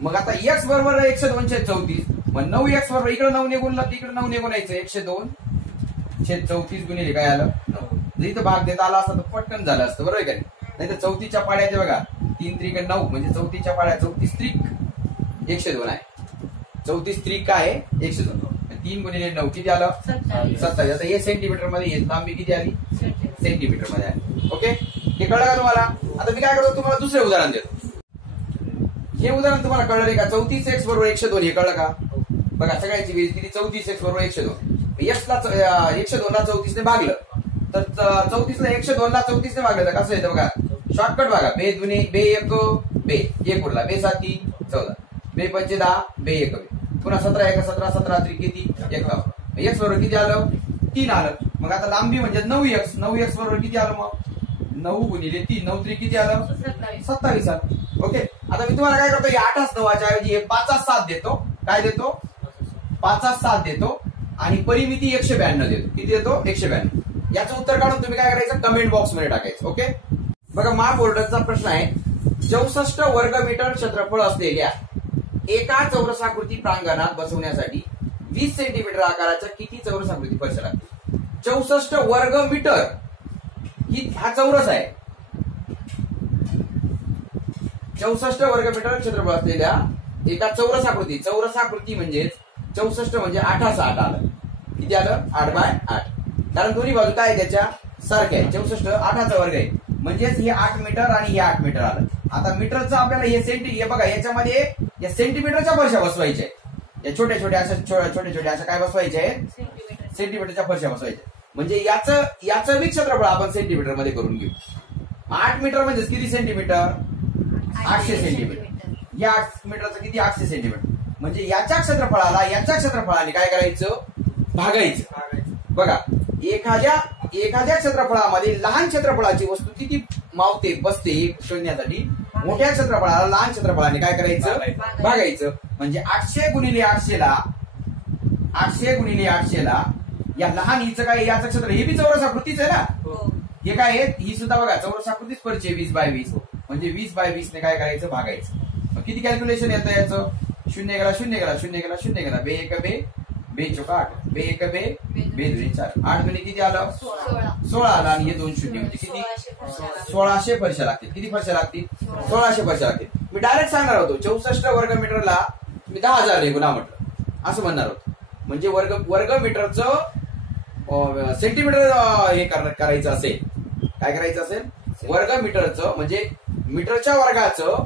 मग आता x बरोबर 102/34. मग 9x बरोबर इकडे 9 ने गुणलं तिकडे 9 ने गुणायचं 102/34 गुणिले काय आलं 9. जर इथं भाग देता आला असता तर पटकन झालं असतं बरोबर का नाही. तर 34च्या पाड्याचे बघा 3 त्रिक 9 म्हणजे 34च्या पाड्या 34 त्रिक 102 आहे. 34 त्रिक काय आहे 102. 3 गुणिले 9 किती आलं 27. आता हे सेंटीमीटर मध्ये लांबी किती आली सेंटीमीटर मध्ये आली. ओके, हे कळलं का तुम्हाला. आता मी काय करतो तुम्हाला दुसरे उदाहरण देतो. हे उदाहरण तुम्हाला कळलं नाही का 34x बरोबर 102 हे कळलं का. बघा सगळ्यांची बेरीज किती 34x बरोबर 102. x ला 102 ला 34 ने भागलं तर 34 ला 102 ला 34 ने भागलं तर कसं येतं बघा शॉर्टकट बघा, बे दुने बे एक बे, एक उरला, बे साती 14, बे पंचे 10, बे एक बे, पुन्हा 17 एक 17, 17 त्रिक किती 51, एक्स बरोबर किती आलं 3 आलं. मग आता लांबी म्हणजे 9x, 9x बरोबर किती आलं मग 9 गुणिले 3, 9 त्रिक किती आलं 27 आलं. ओके, आता मी तुम्हाला काय करतो, 8 9च्या ऐवजी 5 7 देतो. काय देतो 5 7 देतो आणि परिमिती 192 देतो. किती देतो 192. याचं उत्तर काढून तुम्ही काय करायचं कमेंट बॉक्स मध्ये टाकायचं. ओके, बघा महाबोर्डचा प्रश्न आहे, 64 वर्ग मीटर क्षेत्रफळ असलेल्या एका चौरसाकृती प्रांगणात बसवण्यासाठी 20 सेंटीमीटर आकाराच्या किती चौरसाकृती फरशा लागतील. 64 वर्ग मीटर ही हा चौरस आहे. 64 वर्ग मीटर क्षेत्रफळ असलेल्या एका चौरसाकृती, चौरसाकृती म्हणजे 64 म्हणजे 8 8 आलं. किती आलं 8/8, कारण दोन्ही बाजू काय त्याच्या सारख्या आहे. 64 8चा वर्ग आहे म्हणजेच हे 8 मीटर आणि हे 8 मीटर आलं. आता मीटरचं आपल्याला हे बघा, याच्यामध्ये या सेंटीमीटरच्या फरशा बसवायच्या आहेत. या छोट्या छोट्या अशा काय बसवायच्या आहेत सेंटीमीटरच्या फरशा बसवायच्या. म्हणजे याचं बी क्षेत्रफळ आपण सेंटीमीटर मध्ये करून घेऊ. 8 मीटर म्हणजे किती सेंटीमीटर 800 सेंटीमीटर. या 8 मीटरचं किती 800 सेंटीमीटर. म्हणजे याच्या क्षेत्रफळाने काय करायचं भागायचं. बघा, एखाद्या क्षेत्रफळामध्ये लहान क्षेत्रफळाची वस्तू किती मावते बसते शोधण्यासाठी मोठ्या क्षेत्रफळाला लहान क्षेत्रफळाने काय करायचं भागायचं. म्हणजे 800 गुणिले 800 ला या लहान हिचं काय याचं क्षेत्र, हे बी चौरसाकृतीच आहे ना. हे काय आहे, ही सुद्धा बघा चौरसाकृतीच परिचय 20/20 म्हणजे 20/20 ने काय करायचं भागायचं. मग किती कॅल्क्युलेशन येतं याचं, 0 गेला 0 गेला 0 गेला 0 गेला, बे एक बे, बे चौक 8, बे एक बे, बे दुनी 4, 8 दुनी किती आलं 16 आला आणि हे 2 शून्य म्हणजे किती 1600 फरशा लागतील. किती फरशा लागतील 1600 फरशा लागतील. मी डायरेक्ट सांगणार होतो 64 वर्ग मीटरला मी 10,000 गुणा म्हटलं असं म्हणणार होतो. म्हणजे वर्ग मीटरचं सेंटीमीटर हे करायचं असेल, काय करायचं असेल वर्ग मीटरचं म्हणजे मीटरच्या वर्गाचं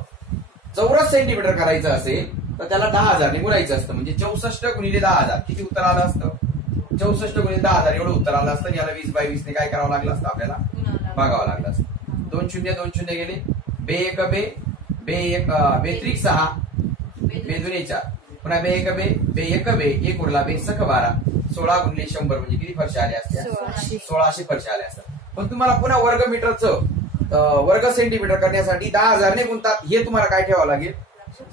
चौरस सेंटीमीटर करायचं असेल तर त्याला 10,000 ने गुणायचं असतं. म्हणजे 64 गुणिले 10,000 किती उत्तर आलं असतं 64 गुणिले 10,000 एवढं उत्तर आलं असतं. याला 20/20 ने काय करावं लागलं असतं आपल्याला भागावं लागलं असतं. 2 शून्य गेले, बे एक बे, बे एक बे त्रिक 6, बे दुने 4, पुन्हा बे एक बे, बे एक बे, एक उरला बे सख 12, 16 गुणिले 100 म्हणजे किती फरशा आल्या असत्या 1600 फरशा आल्या असतात. पण तुम्हाला पुन्हा वर्ग मीटरचं वर्ग सेंटीमीटर करण्यासाठी 10,000 ने गुणतात. हे तुम्हाला काय ठेवावं लागेल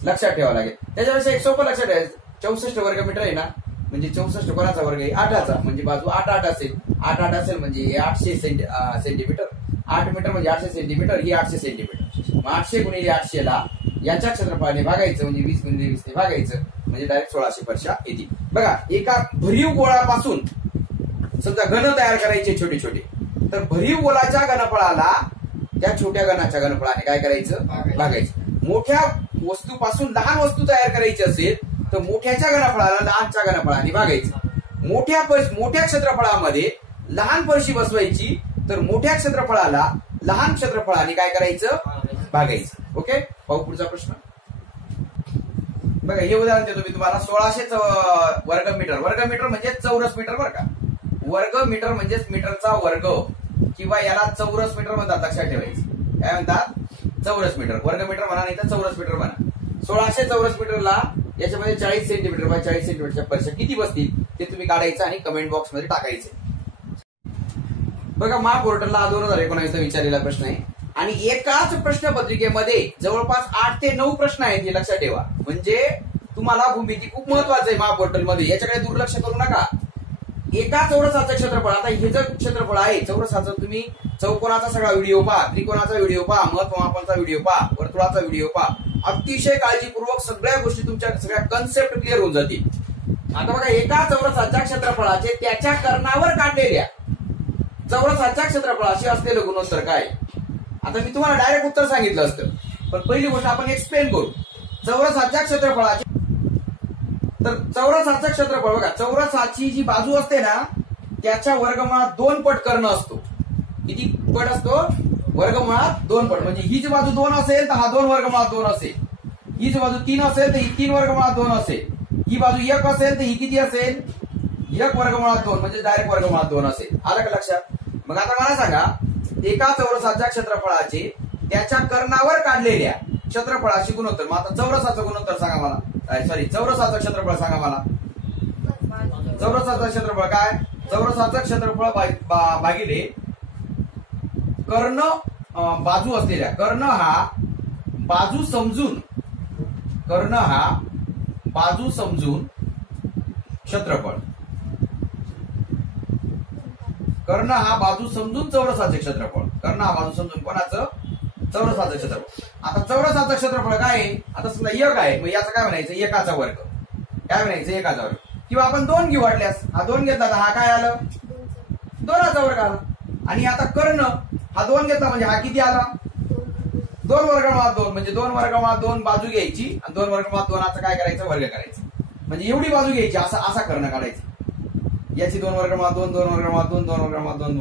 लक्षात ठेवावं लागेल. त्याच्यापेक्षा एक सोपं लक्षात ठेवायचं, 64 वर्ग मीटर आहे ना, म्हणजे 64 कोणाचा वर्ग आहे 8चा, म्हणजे बाजू 8 असेल, 8 असेल म्हणजे 800 सेंटीमीटर, 8 मीटर म्हणजे 800 सेंटीमीटर, ही 800 सेंटीमीटर. मग 800 गुणिले 800 ला याच्या क्षेत्रफळाने भागायचं म्हणजे 20 गुणिले 20 ने भागायचं म्हणजे डायरेक्ट 1600 फरशा येतील. बघा, एका भरीव गोळापासून समजा घन तयार करायचे छोटे छोटे, तर भरीव गोलाच्या घनफळाला त्या छोट्या घनाच्या घनफळाने काय करायचं भागायचं. मोठ्या वस्तूपासून लहान वस्तू तयार करायची असेल तर मोठ्याच्या घनफळाला लहानच्या घनफळाने भागायचं. मोठ्या क्षेत्रफळामध्ये लहान फरशी बसवायची तर मोठ्या क्षेत्रफळाला लहान क्षेत्रफळाने काय करायचं भागायचं. ओके, पाहू पुढचा प्रश्न. बघा, हे उदाहरण देतो मी तुम्हाला. 1600 वर्ग मीटर म्हणजे चौरस मीटर बरं का. वर्ग मीटर म्हणजेच मीटरचा वर्ग किंवा याला चौरस मीटर म्हणतात. लक्षात ठेवायचं, काय म्हणतात चौरस मीटर. वर्ग मीटर म्हणा नाही तर चौरस मीटर म्हणा. 1600 चौरस मीटरला याच्यामध्ये 40 सेंटीमीटर बाय 40 सेंटीमीटरच्या फरशा किती बसतील ते तुम्ही काढायचं आणि कमेंट बॉक्स मध्ये टाकायचं. बघा, महापोर्टलला 2019 विचारलेला प्रश्न आहे आणि एकाच प्रश्नपत्रिकेमध्ये जवळपास 8 ते 9 प्रश्न आहेत हे लक्षात ठेवा. म्हणजे तुम्हाला भूमिती खूप महत्वाचं आहे महापोर्टल मध्ये, याच्याकडे दुर्लक्ष करू नका. एका चौरसाचं क्षेत्रफळ, आता हे जर क्षेत्रफळ आहे चौरसाचं, तुम्ही चौकोनाचा सगळा व्हिडिओ पहा, त्रिकोणाचा व्हिडिओ पहा, महत्त्वमापनचा व्हिडिओ पहा, वर्तुळाचा व्हिडिओ पहा. अतिशय काळजीपूर्वक सगळ्या गोष्टी तुमच्या सगळ्या कन्सेप्ट क्लिअर होऊन जातील. आता बघा, एका चौरसाच्या क्षेत्रफळाचे त्याच्या कर्णावर काढलेल्या चौरसाच्या क्षेत्रफळाशी असलेलं गुणोत्तर काय. आता मी तुम्हाला डायरेक्ट उत्तर सांगितलं असतं, पण पहिली गोष्ट आपण एक्सप्लेन करू. चौरसाच्या क्षेत्रफळाचे, तर चौरसाचं क्षेत्रफळ बघा, चौरसाची जी बाजू असते ना त्याच्या वर्गमुळात 2 पट कर्ण असतो. किती पट असतो वर्गमुळात 2 पट. म्हणजे ही जी बाजू 2 असेल तर हा 2 वर्गमुळात 2 असेल. ही जी बाजू 3 असेल तर ही 3 वर्गमुळात 2 असेल. ही बाजू 1 असेल तर ही किती असेल 1 वर्गमुळात 2 म्हणजे डायरेक्ट वर्गमुळात 2 असेल. आलं का लक्षात. मग आता मला सांगा, एका चौरसाच्या क्षेत्रफळाचे त्याच्या कर्णावर काढलेल्या क्षेत्रफळाशी गुणोत्तर. मग आता चौरसाचं गुणोत्तर सांगा मला, सॉरी चौरसाचं क्षेत्रफळ सांगा मला. चौरसाचं क्षेत्रफळ काय? चौरसाचं क्षेत्रफळ भागिले कर्ण बाजू असलेल्या, कर्ण हा बाजू समजून क्षेत्रफळ, कर्ण हा बाजू समजून चौरसाचे क्षेत्रफळ, कर्ण हा बाजू समजून कोणाचं? चौरसाचं क्षेत्रफळ. आता चौरसाचं क्षेत्रफळ काय आहे? आता समजा एक आहे, मग याचं काय म्हणायचं? एकाचा वर्ग. काय म्हणायचं? एकाचा वर्ग. किंवा आपण 2 घेऊ वाटल्यास, हा 2 घेतला तर हा काय आलं? 2चा वर्ग आला. आणि आता कर्ण हा 2 घेतला म्हणजे हा किती आला? 2 वर्गमुळात 2, म्हणजे 2 वर्गमुळात 2 बाजू घ्यायची आणि 2 वर्गमुळात 2चा काय करायचं? वर्ग करायचं. म्हणजे एवढी बाजू घ्यायची, असा कर्ण काढायचा. याची 2 वर्गमुळात 2, 2 वर्गमुळात 2, 2 वर्गमुळात 2,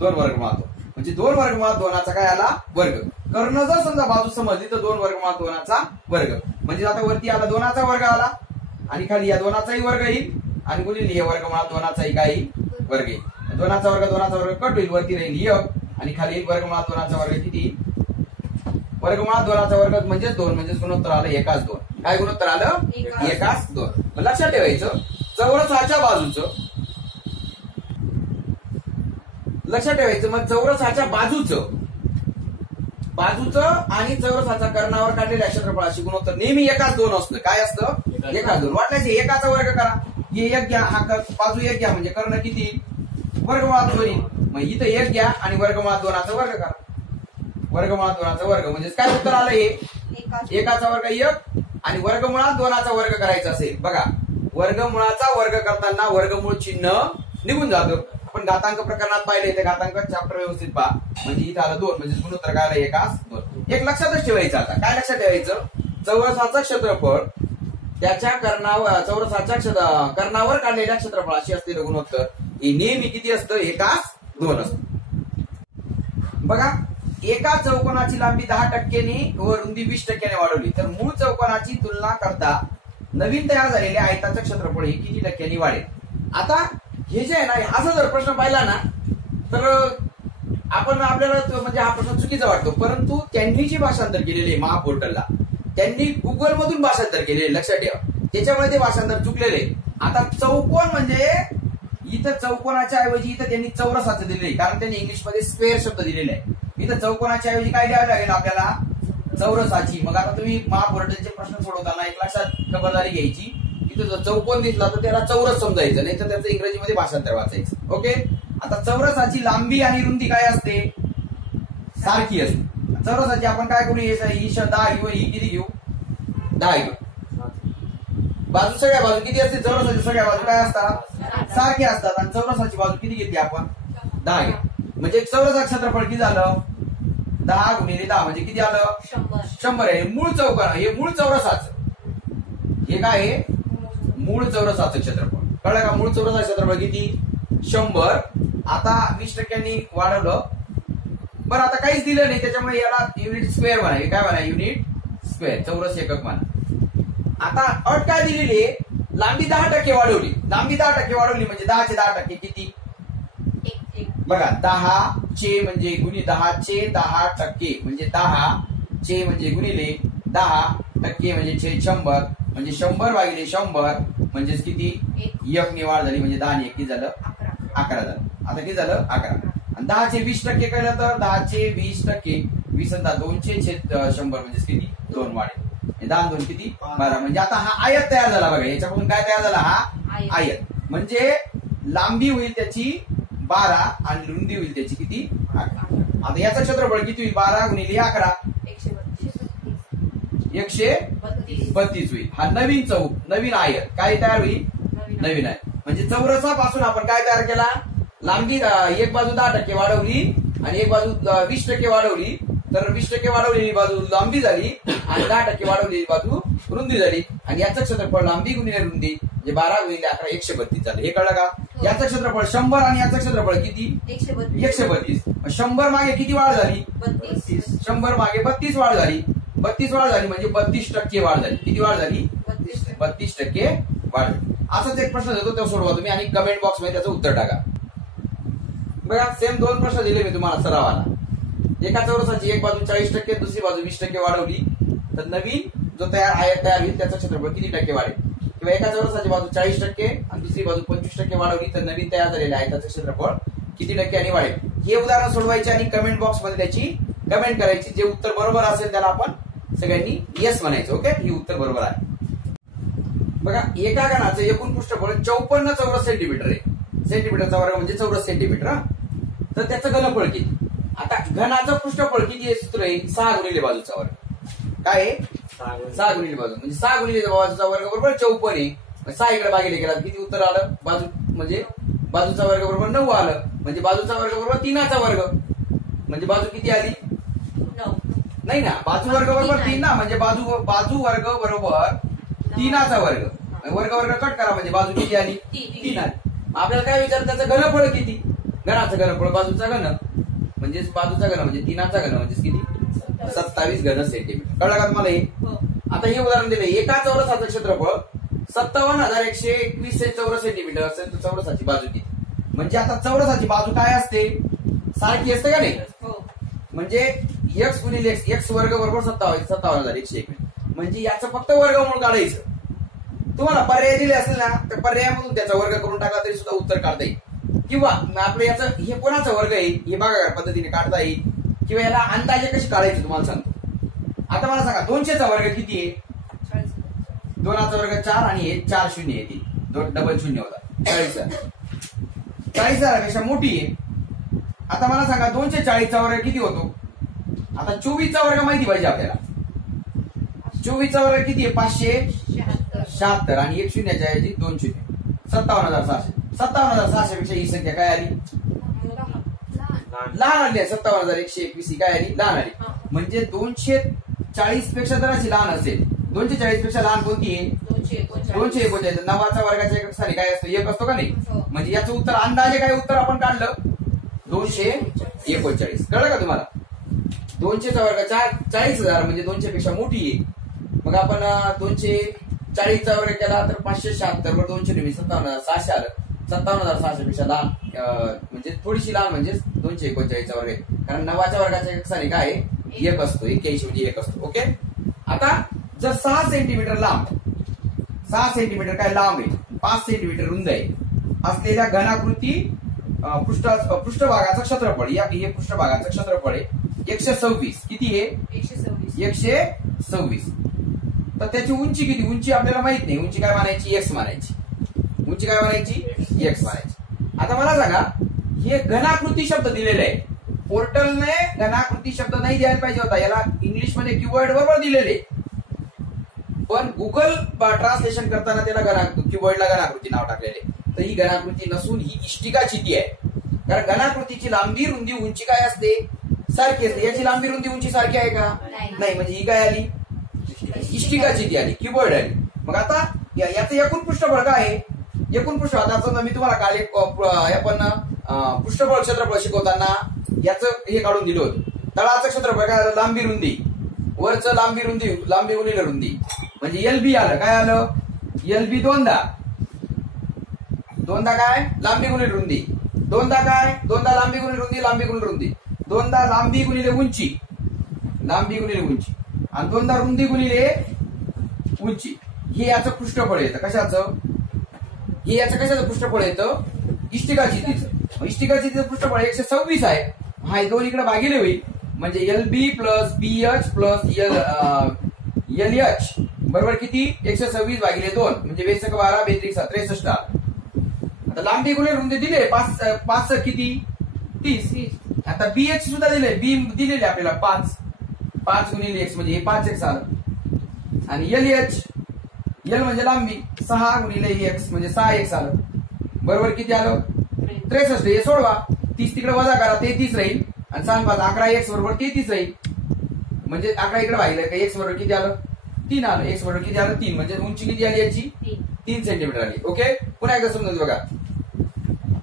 2 वर्गमुळात 2, म्हणजे 2 वर्गमुळात 2चा काय आला? वर्ग. कर्ण जर समजा बाजू समजली तर 2 वर्गमुळात 2चा वर्ग. म्हणजे आता वरती आला 2चा वर्ग आला आणि खाली या 2चाही वर्ग येईल आणि गुणिले हे वर्गमुळात 2चाही काय वर्ग येईल. 2चा वर्ग कट होईल, वरती राहील 1 आणि खाली वर्गमुळात 2चा वर्ग किती? वर्गमुळात 2चा वर्ग म्हणजे 2, म्हणजे गुणोत्तर आलं 1:2. काय गुणोत्तर आलं? 1:2. लक्षात ठेवायचं चौरसाच्या बाजूचं, लक्षात ठेवायचं. मग चौरसाच्या बाजूचं आणि चौरसाच्या कर्णावर काढलेल्या क्षेत्रफळाशी गुणोत्तर नेहमी 1:2 असतं. काय असतं? 1:2. वाटल्यास 1चा वर्ग करा, हे 1 घ्या, हा बाजू 1 घ्या, म्हणजे कर्ण किती? वर्गमुळात 2. मग इथं 1 घ्या आणि वर्गमुळात 2चा वर्ग करा. वर्गमुळात 2चा वर्ग म्हणजे काय उत्तर आलं? हे 1चा वर्ग 1 आणि वर्गमुळात 2चा वर्ग करायचा असेल, बघा वर्गमुळाचा वर्ग करताना वर्गमूळ चिन्ह निघून जातं. आपण घातांक प्रकरणात पाहिले ते घातांक चॅप्टर व्यवस्थित पहा. म्हणजे इथं आलं 2, म्हणजे गुणोत्तर काय आलं? 1:2. एक लक्षातच ठेवायचं. आता काय लक्षात ठेवायचं? चौरसाचं क्षेत्रफळ त्याच्या चौरसाच्या कर्णावर काढलेल्या क्षेत्रफळाशी असलेलं गुणोत्तर हे नेहमी किती असतं? 1:2 असतं. बघा, एका चौकोनाची लांबी 10% व रुंदी 20% वाढवली तर मूळ चौकोनाची तुलना करता नवीन तयार झालेल्या आयताचं क्षेत्रफळ हे किती टक्क्यांनी वाढेल? आता हे जे आहे ना, असा जर प्रश्न पाहिला ना तर आपल्याला म्हणजे हा प्रश्न चुकीचा वाटतो. परंतु त्यांनी जी भाषांतर केलेली आहे महापोर्टलला, त्यांनी गुगल मधून भाषांतर केलेले, लक्षात ठेवा. त्याच्यामुळे ते भाषांतर चुकलेले. आता चौकोन म्हणजे इथं चौकोनाच्या ऐवजी इथं त्यांनी चौरसाचं दिलेले, कारण त्यांनी इंग्लिशमध्ये स्क्वेअर शब्द दिलेला आहे. इथं चौकोनाच्या ऐवजी काय द्यावं लागेल आपल्याला? चौरसाची. मग आता तुम्ही महापोर्टलचे प्रश्न सोडवताना एक लक्षात खबरदारी घ्यायची, इथं जर चौकोन दिसला तर त्याला चौरस समजायचं, नाही तर त्याचं इंग्रजीमध्ये भाषांतर वाचायचं. ओके. आता चौरसाची लांबी आणि रुंदी काय असते? सारखी असते. चौरसाची आपण काय करू? 10 घेऊ, ही किती घेऊ? 10 घेऊ. बाजू सगळ्या बाजू किती असते? चौरसाची सगळ्या बाजू काय असतात? सारख्या असतात. आणि चौरसाची बाजू किती घेतली आपण? 10 घेऊ. म्हणजे चौरसाचं क्षेत्रफळ किती झालं? 10 गुणिले 10 म्हणजे किती आलं? 100 आहे. मूळ चौकोन हे मूळ चौरसाचं, हे काय आहे? मूळ चौरसाचं क्षेत्रफळ. कळलं का? मूळ चौरसाचं क्षेत्रफळ किती? 100. आता 20% वाढवलं. बरं, आता काहीच दिलं नाही त्याच्यामुळे याला युनिट स्क्वेअर म्हणा. काय म्हणा? युनिट स्क्वेअर, चौरस एकक म्हणा. आता अट काय दिलेली आहे? लांबी 10% वाढवली. लांबी 10% वाढवली म्हणजे 10चे 10% किती? बघा, 10 म्हणजे गुणिले 10% म्हणजे 10 म्हणजे गुणिले 10% म्हणजे 100 म्हणजे 100 भागिले 100 म्हणजेच किती? 1 ने वाढ झाली म्हणजे 10 ने 1 किती झालं? 11 झालं. आता किती झालं? 11. आणि 10चे 20% केलं तर 10चे 20%, 20 आणि 200 म्हणजे किती? 2 वाढेल. 10 2 किती? 12. म्हणजे आता हा आयत तयार झाला. बघा, याच्यापासून काय तयार झाला? हा आयत. म्हणजे लांबी होईल त्याची 12 आणि रुंदी होईल त्याची किती? 11. आता याचं क्षेत्रफळ किती होईल? 12 गुणिले 11 132 होईल. हा नवीन नवीन आयत काय तयार होईल? नवीन आयत. म्हणजे चौरसापासून आपण काय तयार केला? लांबी एक बाजू 10% वाढवली आणि एक बाजू 20% वाढवली, तर 20% वाढवलेली बाजू लांबी झाली आणि 10% वाढवलेली बाजू रुंदी झाली. आणि याचं क्षेत्रफळ लांबी गुणिले रुंदी म्हणजे 12 गुणिले 11 132 झालं. हे कळलं का? याचं क्षेत्रफळ 100 आणि याचं क्षेत्रफळ किती? 132. 100 मागे किती वाढ झाली? 100 मागे 32 वाढ झाली. 32 वाढ झाली म्हणजे 32% वाढ झाली. किती वाढ झाली? 32% वाढ. असाच एक प्रश्न देतो, तो सोडवा तुम्ही आणि कमेंट बॉक्स मध्ये त्याचं उत्तर टाका. बघा, सेम 2 प्रश्न दिले मी तुम्हाला सरावाला. एका चौरसाची एक बाजू 40%, दुसरी बाजू 20% वाढवली तर नवीन जो आयत तयार होईल त्याचं क्षेत्रफळ किती टक्के वाढेल? किंवा एका चौरसाची बाजू 40% आणि दुसरी बाजू 25% वाढवली तर नवीन तयार झालेल्या आयताचं क्षेत्रफळ किती टक्क्यांनी वाढेल? हे उदाहरण सोडवायचे आणि कमेंट बॉक्स मध्ये त्याची कमेंट करायची. जे उत्तर बरोबर असेल त्याला आपण सगळ्यांनी येस म्हणायचं. ओके, ही उत्तर बरोबर आहे. बघा, एका घनाचं एकूण पृष्ठफळ 54 चौरस सेंटीमीटर आहे. सेंटीमीटरचा वर्ग म्हणजे चौरस सेंटीमीटर. तर त्याचं घनफळ किती? आता घनाचं पृष्ठफळ किती आहे? सूत्र आहे 6 गुणिले बाजूचा वर्ग. काय आहे? 6 गुणिले बाजू म्हणजे 6 गुणिले बाजूचा वर्ग बरोबर 54 आहे. 6 इकडे भागिले गेला किती उत्तर आलं? बाजू म्हणजे बाजूचा वर्ग बरोबर 9 आलं. म्हणजे बाजूचा वर्ग बरोबर 3चा वर्ग. म्हणजे बाजू किती आली? 9 नाही ना, बाजू वर्ग बरोबर 3 ना. म्हणजे बाजू वर्ग बरोबर 3चा वर्ग. वर्ग वर्ग कट करा म्हणजे बाजू किती आली? 3 आली. आपल्याला काय विचार? त्याचं घनफळ किती? घनाचं घनफळ बाजूचा घन म्हणजे बाजूचा घन म्हणजे 3चा घन म्हणजे किती? 27 घन सेंटीमीटर. कळलं का तुम्हाला हे? आता हे उदाहरण दिले. एका चौरसाचं क्षेत्रफळ 57,121 चौरस सेंटीमीटर असेल तर चौरसाची बाजू किती? म्हणजे आता चौरसाची बाजू काय असते? सारखी असते का नाही? म्हणजे एक्स गुणिले एक्स वर्ग बरोबर 57,121. म्हणजे याचं फक्त वर्गमूळ काढायचं. तुम्हाला पर्याय दिले असेल ना तर पर्यायामधून त्याचा वर्ग करून टाकला तरी सुद्धा उत्तर काढता येईल. किंवा आपलं याचं हे कोणाचा वर्ग आहे हे बघा पद्धतीने काढता येईल. किंवा याला अंदाजे कशी काढायची तुम्हाला सांगतो. आता मला सांगा 200चा वर्ग किती आहे? 2चा वर्ग 4 आणि हे 4 शून्य आहे. 2 डबल शून्य होता 40,000पेक्षा मोठी आहे. आता मला सांगा 240चा वर्ग किती होतो? आता 24चा वर्ग माहिती पाहिजे आपल्याला. 24चा वर्ग किती आहे? 576 आणि 1 शून्याच्या ऐवजी 2 शून्य 57,600. 57,600 पेक्षा ही संख्या काय आली? लहान आली आहे. 57,121 ही काय आली? लहान आली. म्हणजे 240 पेक्षा जर अशी लहान असेल, 240 पेक्षा लहान कोणती आहे? 239. 9चा वर्गाच्या एका स्थानी काय असतो? 1 असतो का नाही? म्हणजे याचं उत्तर अंदाजे काय उत्तर आपण काढलं? 239. कळलं का तुम्हाला? 200चा वर्ग 40,000 म्हणजे 200 पेक्षा मोठी आहे. मग आपण 240चा वर्ग केला तर 576 वर 200 57,600 आलं. 57,600 पेक्षा लहान म्हणजे थोडीशी लहान म्हणजे 239चा वर्ग आहे. कारण 9च्या वर्गाच्या एक स्थानी काय आहे? 1 असतो. 81 म्हणजे 1 असतो. ओके. आता जर 6 सेंटीमीटर लांब, 6 सेंटीमीटर काय लांब आहे, 5 सेंटीमीटर रुंद आहे असलेल्या घनाकृती पृष्ठभागाचं क्षेत्रफळ, या हे पृष्ठभागाचं क्षेत्रफळ आहे 126. किती आहे? 126. तर त्याची उंची किती? उंची आपल्याला माहित नाही. उंची काय मानायची? एक्स मानायची. उंची काय मानायची? एक्स मानायची. आता मला सांगा, हे घनाकृती शब्द दिलेले आहे. पोर्टलने घनाकृती शब्द नाही द्यायला पाहिजे होता. याला इंग्लिश मध्ये कीवर्ड बरोबर दिलेले, पण गुगल ट्रान्सलेशन करताना त्याला कीवर्डला घनाकृती नाव टाकलेले. तर ही घनाकृती नसून ही इष्टिकाचिती आहे. कारण घनाकृतीची लांबी रुंदी उंची काय असते? सारखी असते. याची लांबी रुंदी उंची सारखी आहे का? नाही. म्हणजे ही काय आली? इष्टिकाचिती आली, कीवर्ड आली. मग आता याचं एकूण पृष्ठफळ काय आहे? एकूण पृष्ठफळ मी तुम्हाला काल आपण पृष्ठफळ क्षेत्रफळ शिकवताना याचं हे काढून दिलं होतं. तळाचं क्षेत्रफळ काय आलं? लांबी रुंदी. वरचं लांबी रुंदी, लांबी गुणिले रुंदी म्हणजे एलबी आलं. काय आलं? एलबी दोनदा काय? लांबी गुणिले रुंदी. दोनदा काय? दोनदा लांबी गुणिले रुंदी, लांबी गुणिले रुंदी. दोनदा लांबी गुणिले उंची, लांबी गुणिले उंची आणि दोनदा रुंदी गुणिले उंची. हे याचं पृष्ठफळ येतं. कशाचं? हे याचं कशाचं पृष्ठफळ येतं? इष्टिकाचितीचं. इष्टिकाचितीचं पृष्ठफळ 126 आहे. हा दोन इकडे भागिले होईल म्हणजे LB plus BH plus LH बरोबर किती? 126 भागिले 2 म्हणजे 12 12 63. आता लांबी गुणिले रुंदी दिले 5 किती? 30. आता बीएच सुद्धा दिले, बी दिलेले आपल्याला 5 गुणिले एक्स म्हणजे 5x आलं. आणि एलएच, एल म्हणजे लांबी 6 गुणिले एक्स म्हणजे 6x आलं. बरोबर किती आलं? 63. हे सोडवा, 30 तिकडे वजा करा, 33 राहील. आणि 7 5 11 x बरोबर 33 राहील. म्हणजे 11 इकडे भागिले का x बरोबर किती आलं? 3 आलं. x बरोबर किती आलं? 3. म्हणजे उंची किती आली याची? 3 सेंटीमीटर आली. ओके. पुन्हा एकदा समजून बघा,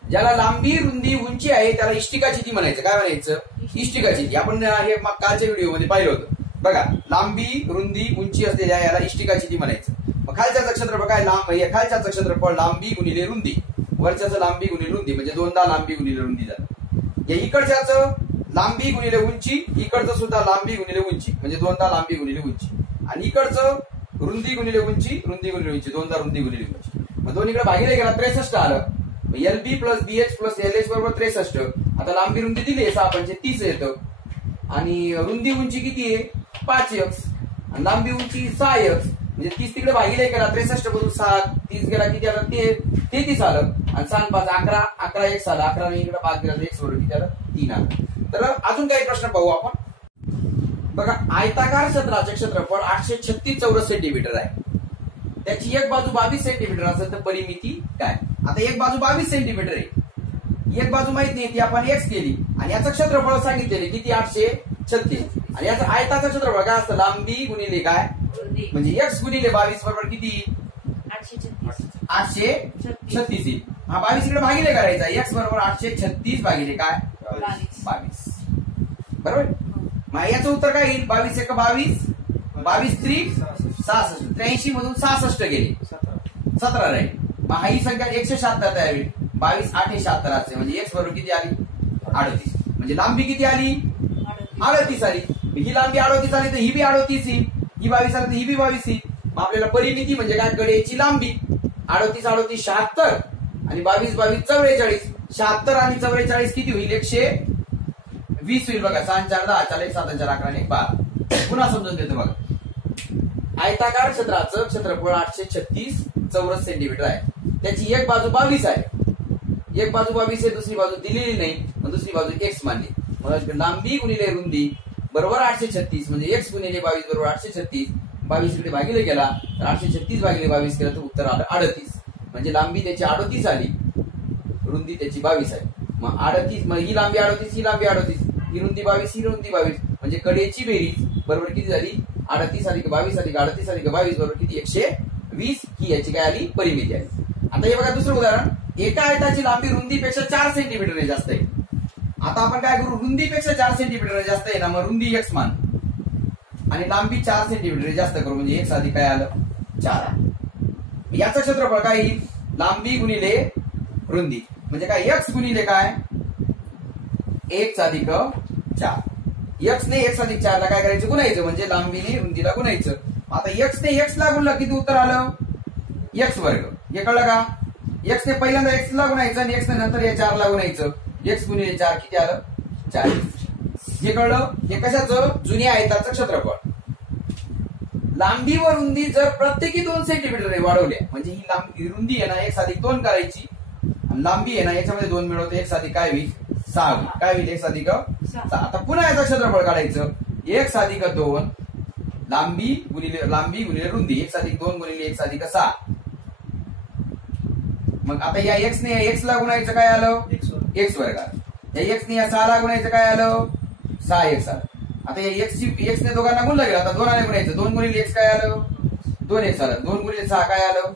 ज्याला लांबी रुंदी उंची आहे त्याला इष्टिकाचिती म्हणायचं. काय म्हणायचं? इष्टिकाचिती. आपण हे कालच्या व्हिडिओ मध्ये पाहिलं होतं बघा. लांबी रुंदी उंची असलेल्या याला इष्टिकाचिती म्हणायचं. मग खालच्याचं क्षेत्रफळ काय? खालच्याचं क्षेत्रफळ लांबी गुणिले रुंदी, वरच्याचं लांबी गुणिले रुंदी म्हणजे दोनदा लांबी गुणिले रुंदी झालं. या इकडच्याचं लांबी गुणिले उंची, इकडचं सुद्धा लांबी गुणिले उंची म्हणजे दोनदा लांबी गुणिले उंची, आणि इकडचं रुंदी गुणिले उंची, रुंदी गुणिले उंची, दोनदा रुंदी गुणिले उंची. मग दोन्हीकडे भागिले गेला 63 आलं. LB plus BH plus LH बरोबर 63. आता लांबी रुंदी दिली आहे 6 पंचे 30 येतं, आणि रुंदी उंची किती आहे 5x, आणि लांबी उंची 6x, म्हणजे 30 तिकडे भागिले गेला 63 मधून 6 30 गेला किती आलं 33 आलं, आणि 6 5 11 11 x आला, 11 ने इकडे 5 गेला x बरोबर किती आलं 3 आलं. तर अजून काही प्रश्न पाहू आपण. बघा, आयताकार क्षेत्राचे क्षेत्रफळ 836 चौरस सेंटीमीटर आहे. त्याची एक बाजू 22 सेंटीमीटर असेल तर परिमिती काय? आता एक बाजू 22 सेंटीमीटर आहे, एक बाजू माहित नाही ती आपण x केली, आणि याचं क्षेत्रफळ सांगितलेले किती 836, आणि याचं आयताचं क्षेत्रफळ काय असतं लांबी गुणिले काय म्हणजे x गुणिले 22 बरोबर किती 836. हा 22 इकडे भागिले करायचा, x बरोबर 836 भागिले काय 22 बरोबर. मग याचं उत्तर काय येईल 22 एक 22 22 त्रिक 66, 83 मधून 66 गेले 17 राहील. मग ही संख्या 176 तयार होईल. 22 8 76 असते म्हणजे x बरोबर किती आली 38, म्हणजे लांबी किती आली 38 आली. ही लांबी 38 आली तर ही बी 38 येईल, ही 22 आली तर ही बी 22 येईल. मग आपल्याला परिमिती म्हणजे काय कडेची लांबी 38 38 76 आणि 22 22 44. 76 आणि 44 किती होईल 120 होईल. बघा 6 4 10 4 7 4 11 1 12. पुन्हा समजून देतो बघा. आयताकार क्षेत्राचं क्षेत्रफळ 836 चौरस सेंटीमीटर आहे. त्याची एक बाजू 22 आहे, एक बाजू 22 आहे, दुसरी बाजू दिलेली नाही, मग दुसरी बाजू x मानली. मग लांबी गुणिले रुंदी बरोबर 836 म्हणजे x गुणिले 22 बरोबर 836. 22 इकडे भागिले गेला तर 836 भागिले 22 केला तर उत्तर आलं 38. म्हणजे लांबी त्याची 38 आली, रुंदी त्याची 22 आहे. मग 38 मग ही लांबी 38 ही लांबी 38, ही रुंदी 22 ही रुंदी 22, म्हणजे कडेची बेरीज बरोबर किती झाली 38 अधिक 22 अधिक 38 अधिक 22 बरोबर किती 120. ही याची काय आली परिमिती आली. आता हे बघा दुसरं उदाहरण. एका आयताची लांबी रुंदीपेक्षा 4 सेंटीमीटर जास्त आहे. आता आपण काय करू, रुंदीपेक्षा 4 सेंटीमीटर जास्त आहे ना, मग रुंदी x मान आणि लांबी 4 सेंटीमीटर जास्त करू म्हणजे x अधिक काय आलं 4. याचं क्षेत्रफळ काय येईल लांबी गुणिले रुंदी म्हणजे काय x गुणिले काय x अधिक 4. x ने x अधिक 4 ला काय करायचं गुणायचं म्हणजे लांबीने रुंदीला गुणायचं. आता x ने x ला गुणलं किती उत्तर आलं x वर्ग. हे कळलं का? x ने पहिल्यांदा x ला गुणायचं आणि x ने नंतर या 4 ला गुणायचं. x गुणिले 4 किती आलं 40. हे कळलं. हे कशाचं जुन्या आयताचं क्षेत्रफळ. लांबी व रुंदी जर प्रत्येकी 2 सेंटीमीटर वाढवल्या म्हणजे ही लांबी रुंदी आहे ना 1 अधिक 2 करायची आणि लांबी आहे ना याच्यामध्ये 2 मिळवतो 1 अधिक काय होईल 6 होईल. काय होईल 1 अधिक 6. आता पुन्हा याचं क्षेत्रफळ काढायचं 1 अधिक 2 लांबी गुणिले रुंदी 1 अधिक 2 गुणिले 1 अधिक 6. मग आता या x ने x ला गुणायचं काय आलं x वर्ग. या x ने या 6 ला गुणायचं काय आलं 6x आलं. आता या x ने दोघांना गुणलं गेलं आता 2 ने गुणायचं 2 गुणिले x काय आलं 2x आलं. 2 गुणिले 6 काय आलं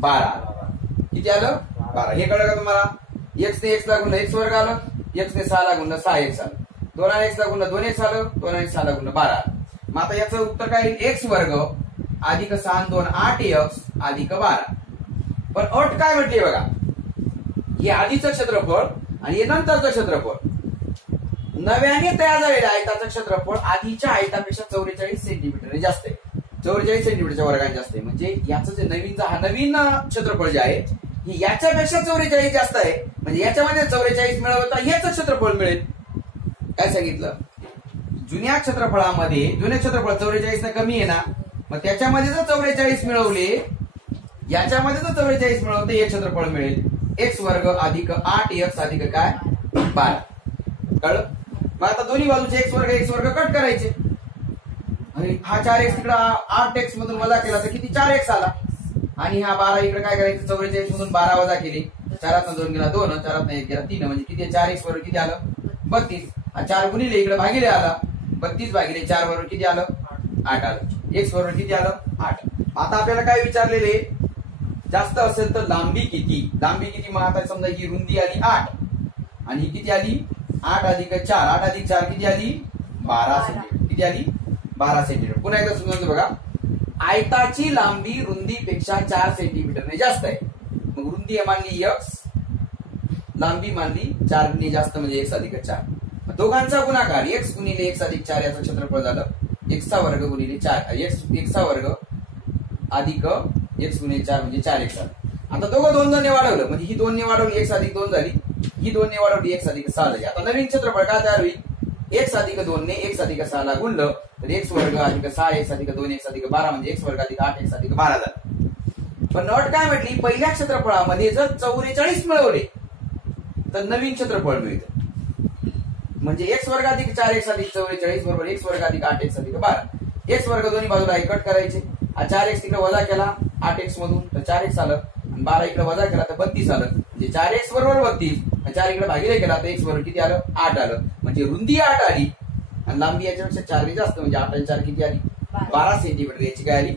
12 आलं. किती आलं 12. हे कळलं का तुम्हाला. x ने x ला गुणलं x वर्ग आलं, x ने 6 ला गुणलं 6x आलं, 2 ने x ला गुणलं 2x आलं, 2 ने 6 ला गुणलं 12 आलं. मग आता याचं उत्तर काय येईल x वर्ग अधिक 6 2 8x अधिक 12. पण अट काय म्हटली बघा, हे आधीचं क्षेत्रफळ आणि हे नंतरचं क्षेत्रफळ. नव्याने तयार झालेल्या आयताचं क्षेत्रफळ आधीच्या आयतापेक्षा 44 सेंटीमीटर जास्त आहे. 44 सेंटीमीटरच्या वर्गाने जास्त आहे. म्हणजे याचं जे नवीन क्षेत्रफळ जे आहे हे याच्यापेक्षा 44 जास्त आहे. म्हणजे याच्यामध्ये 44 मिळवता याचं क्षेत्रफळ मिळेल. काय सांगितलं जुन्या क्षेत्रफळामध्ये जुने क्षेत्रफळ 44 ने कमी आहे ना, मग त्याच्यामध्ये जर 44 मिळवले याच्यामध्ये जर 44 मिळवते हे क्षेत्रफळ मिळेल x वर्ग अधिक 8x अधिक काय 12. कळलं. मग आता दोन्ही बाजूचे x वर्ग कट करायचे आणि हा 4x तिकडे 8x मधून वजा केला तर किती 4x आला आणि हा 12 इकडे काय करायचं 44 मधून 12 वजा केली 4 2 गेला 2 4 1 गेला 3 म्हणजे किती 4x वर्ग किती आलं 32. हा 4 गुणिले इकडे भागिले आला 32 भागिले 4 बरोबर किती आलं 8 आलं. x बरोबर किती आलं 8. आता आपल्याला काय विचारलेले जास्त असेल तर लांबी किती. मग आता समजा ही रुंदी आली 8 आणि ही किती आली 8 अधिक 4 8 अधिक 4 किती आली 12 सेंटीमीटर. किती आली 12 सेंटीमीटर. पुन्हा एकदा समजून बघा. आयताची लांबी रुंदीपेक्षा 4 सेंटीमीटरने जास्त आहे. मग रुंदी मानली x, लांबी मानली 4 ने जास्त म्हणजे x अधिक 4. मग दोघांचा गुणाकार x गुणिले x अधिक 4 याचं क्षेत्रफळ झालं x चा वर्ग गुणिले 4 x चा वर्ग अधिक x गुणिले 4 म्हणजे 4x झालं. आता दोघं 2 ने वाढवलं म्हणजे ही 2 ने वाढवली x अधिक 2 झाली, ही 2 ने वाढवली x अधिक 6 झाली. आता नवीन क्षेत्रफळ काय तयार होईल, x अधिक 2 ने x अधिक 6 ला गुणलं तर x वर्ग अधिक 6 x अधिक 2 x अधिक 12 म्हणजे x वर्ग अधिक 8 x अधिक 12 झालं. पण नॉट काय म्हटली, पहिल्या क्षेत्रफळामध्ये जर 44 मिळवले तर नवीन क्षेत्रफळ मिळतं. म्हणजे x वर्ग अधिक 4x अधिक 44 बरोबर x वर्ग अधिक 8x अधिक 12. x वर्ग दोन्ही बाजूला कट करायचे, 4x तिकडे वजा केला 8x मधून तर 4x आलं, आणि 12 इकडे वजा केला तर 32 आलं. म्हणजे 4x बरोबर 32, 4 इकडे भागिले केला तर x बरोबर किती आलं, 8 आलं. म्हणजे रुंदी 8 आली आणि लांबी याच्यापेक्षा 4 ने जास्त, म्हणजे 8 आणि 4 किती आली, 12 सेंटीमीटर याची काय आली,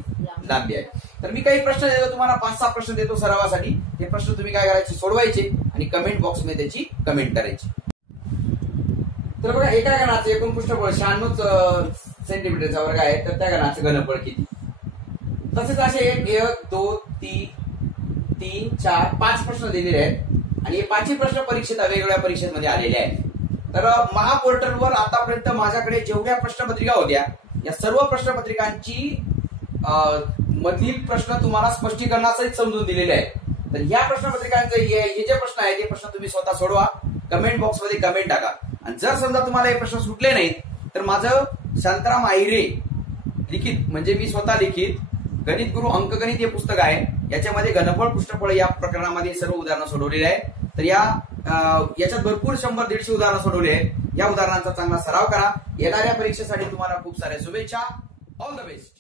लांबी आली. तर मी काही प्रश्न देतो तुम्हाला, 5-6 प्रश्न देतो सरावासाठी. हे प्रश्न तुम्ही काय करायचे, सोडवायचे आणि कमेंट बॉक्स मध्ये त्याची कमेंट करायची. तर बघा, एका घनाचं एकूण पृष्ठफळ 96 सेंटीमीटरचा वर्ग आहे, तर त्या घनाचं घनफळ किती. तसेच असे 1, 2, 3, 4, 5 प्रश्न दिलेले आहेत आणि हे 5ही प्रश्न परीक्षेत वेगवेगळ्या परीक्षेमध्ये आलेले आहेत. तर महापोर्टलवर आतापर्यंत माझ्याकडे जेवढ्या प्रश्नपत्रिका होत्या या सर्व प्रश्नपत्रिकांची मधील प्रश्न तुम्हाला स्पष्टीकरणासहित समजून दिलेले आहेत. तर या प्रश्नपत्रिकांचे हे जे प्रश्न आहेत ते प्रश्न तुम्ही स्वतः सोडवा, कमेंट बॉक्स मध्ये कमेंट टाका. आणि जर समजा तुम्हाला हे प्रश्न सुटले नाहीत तर माझं शांताराम आहिरे लिखित, म्हणजे मी स्वतः लिखित गणित गुरु अंकगणित हे पुस्तक आहे, याच्यामध्ये घनफळ पृष्ठफळ या प्रकरणामध्ये सर्व उदाहरणं सोडवलेली आहेत. तर याच्यात भरपूर 100-150 उदाहरणं सोडवली आहेत. या उदाहरणांचा चांगला सराव करा. येणाऱ्या परीक्षेसाठी तुम्हाला खूप साऱ्या शुभेच्छा. All the best.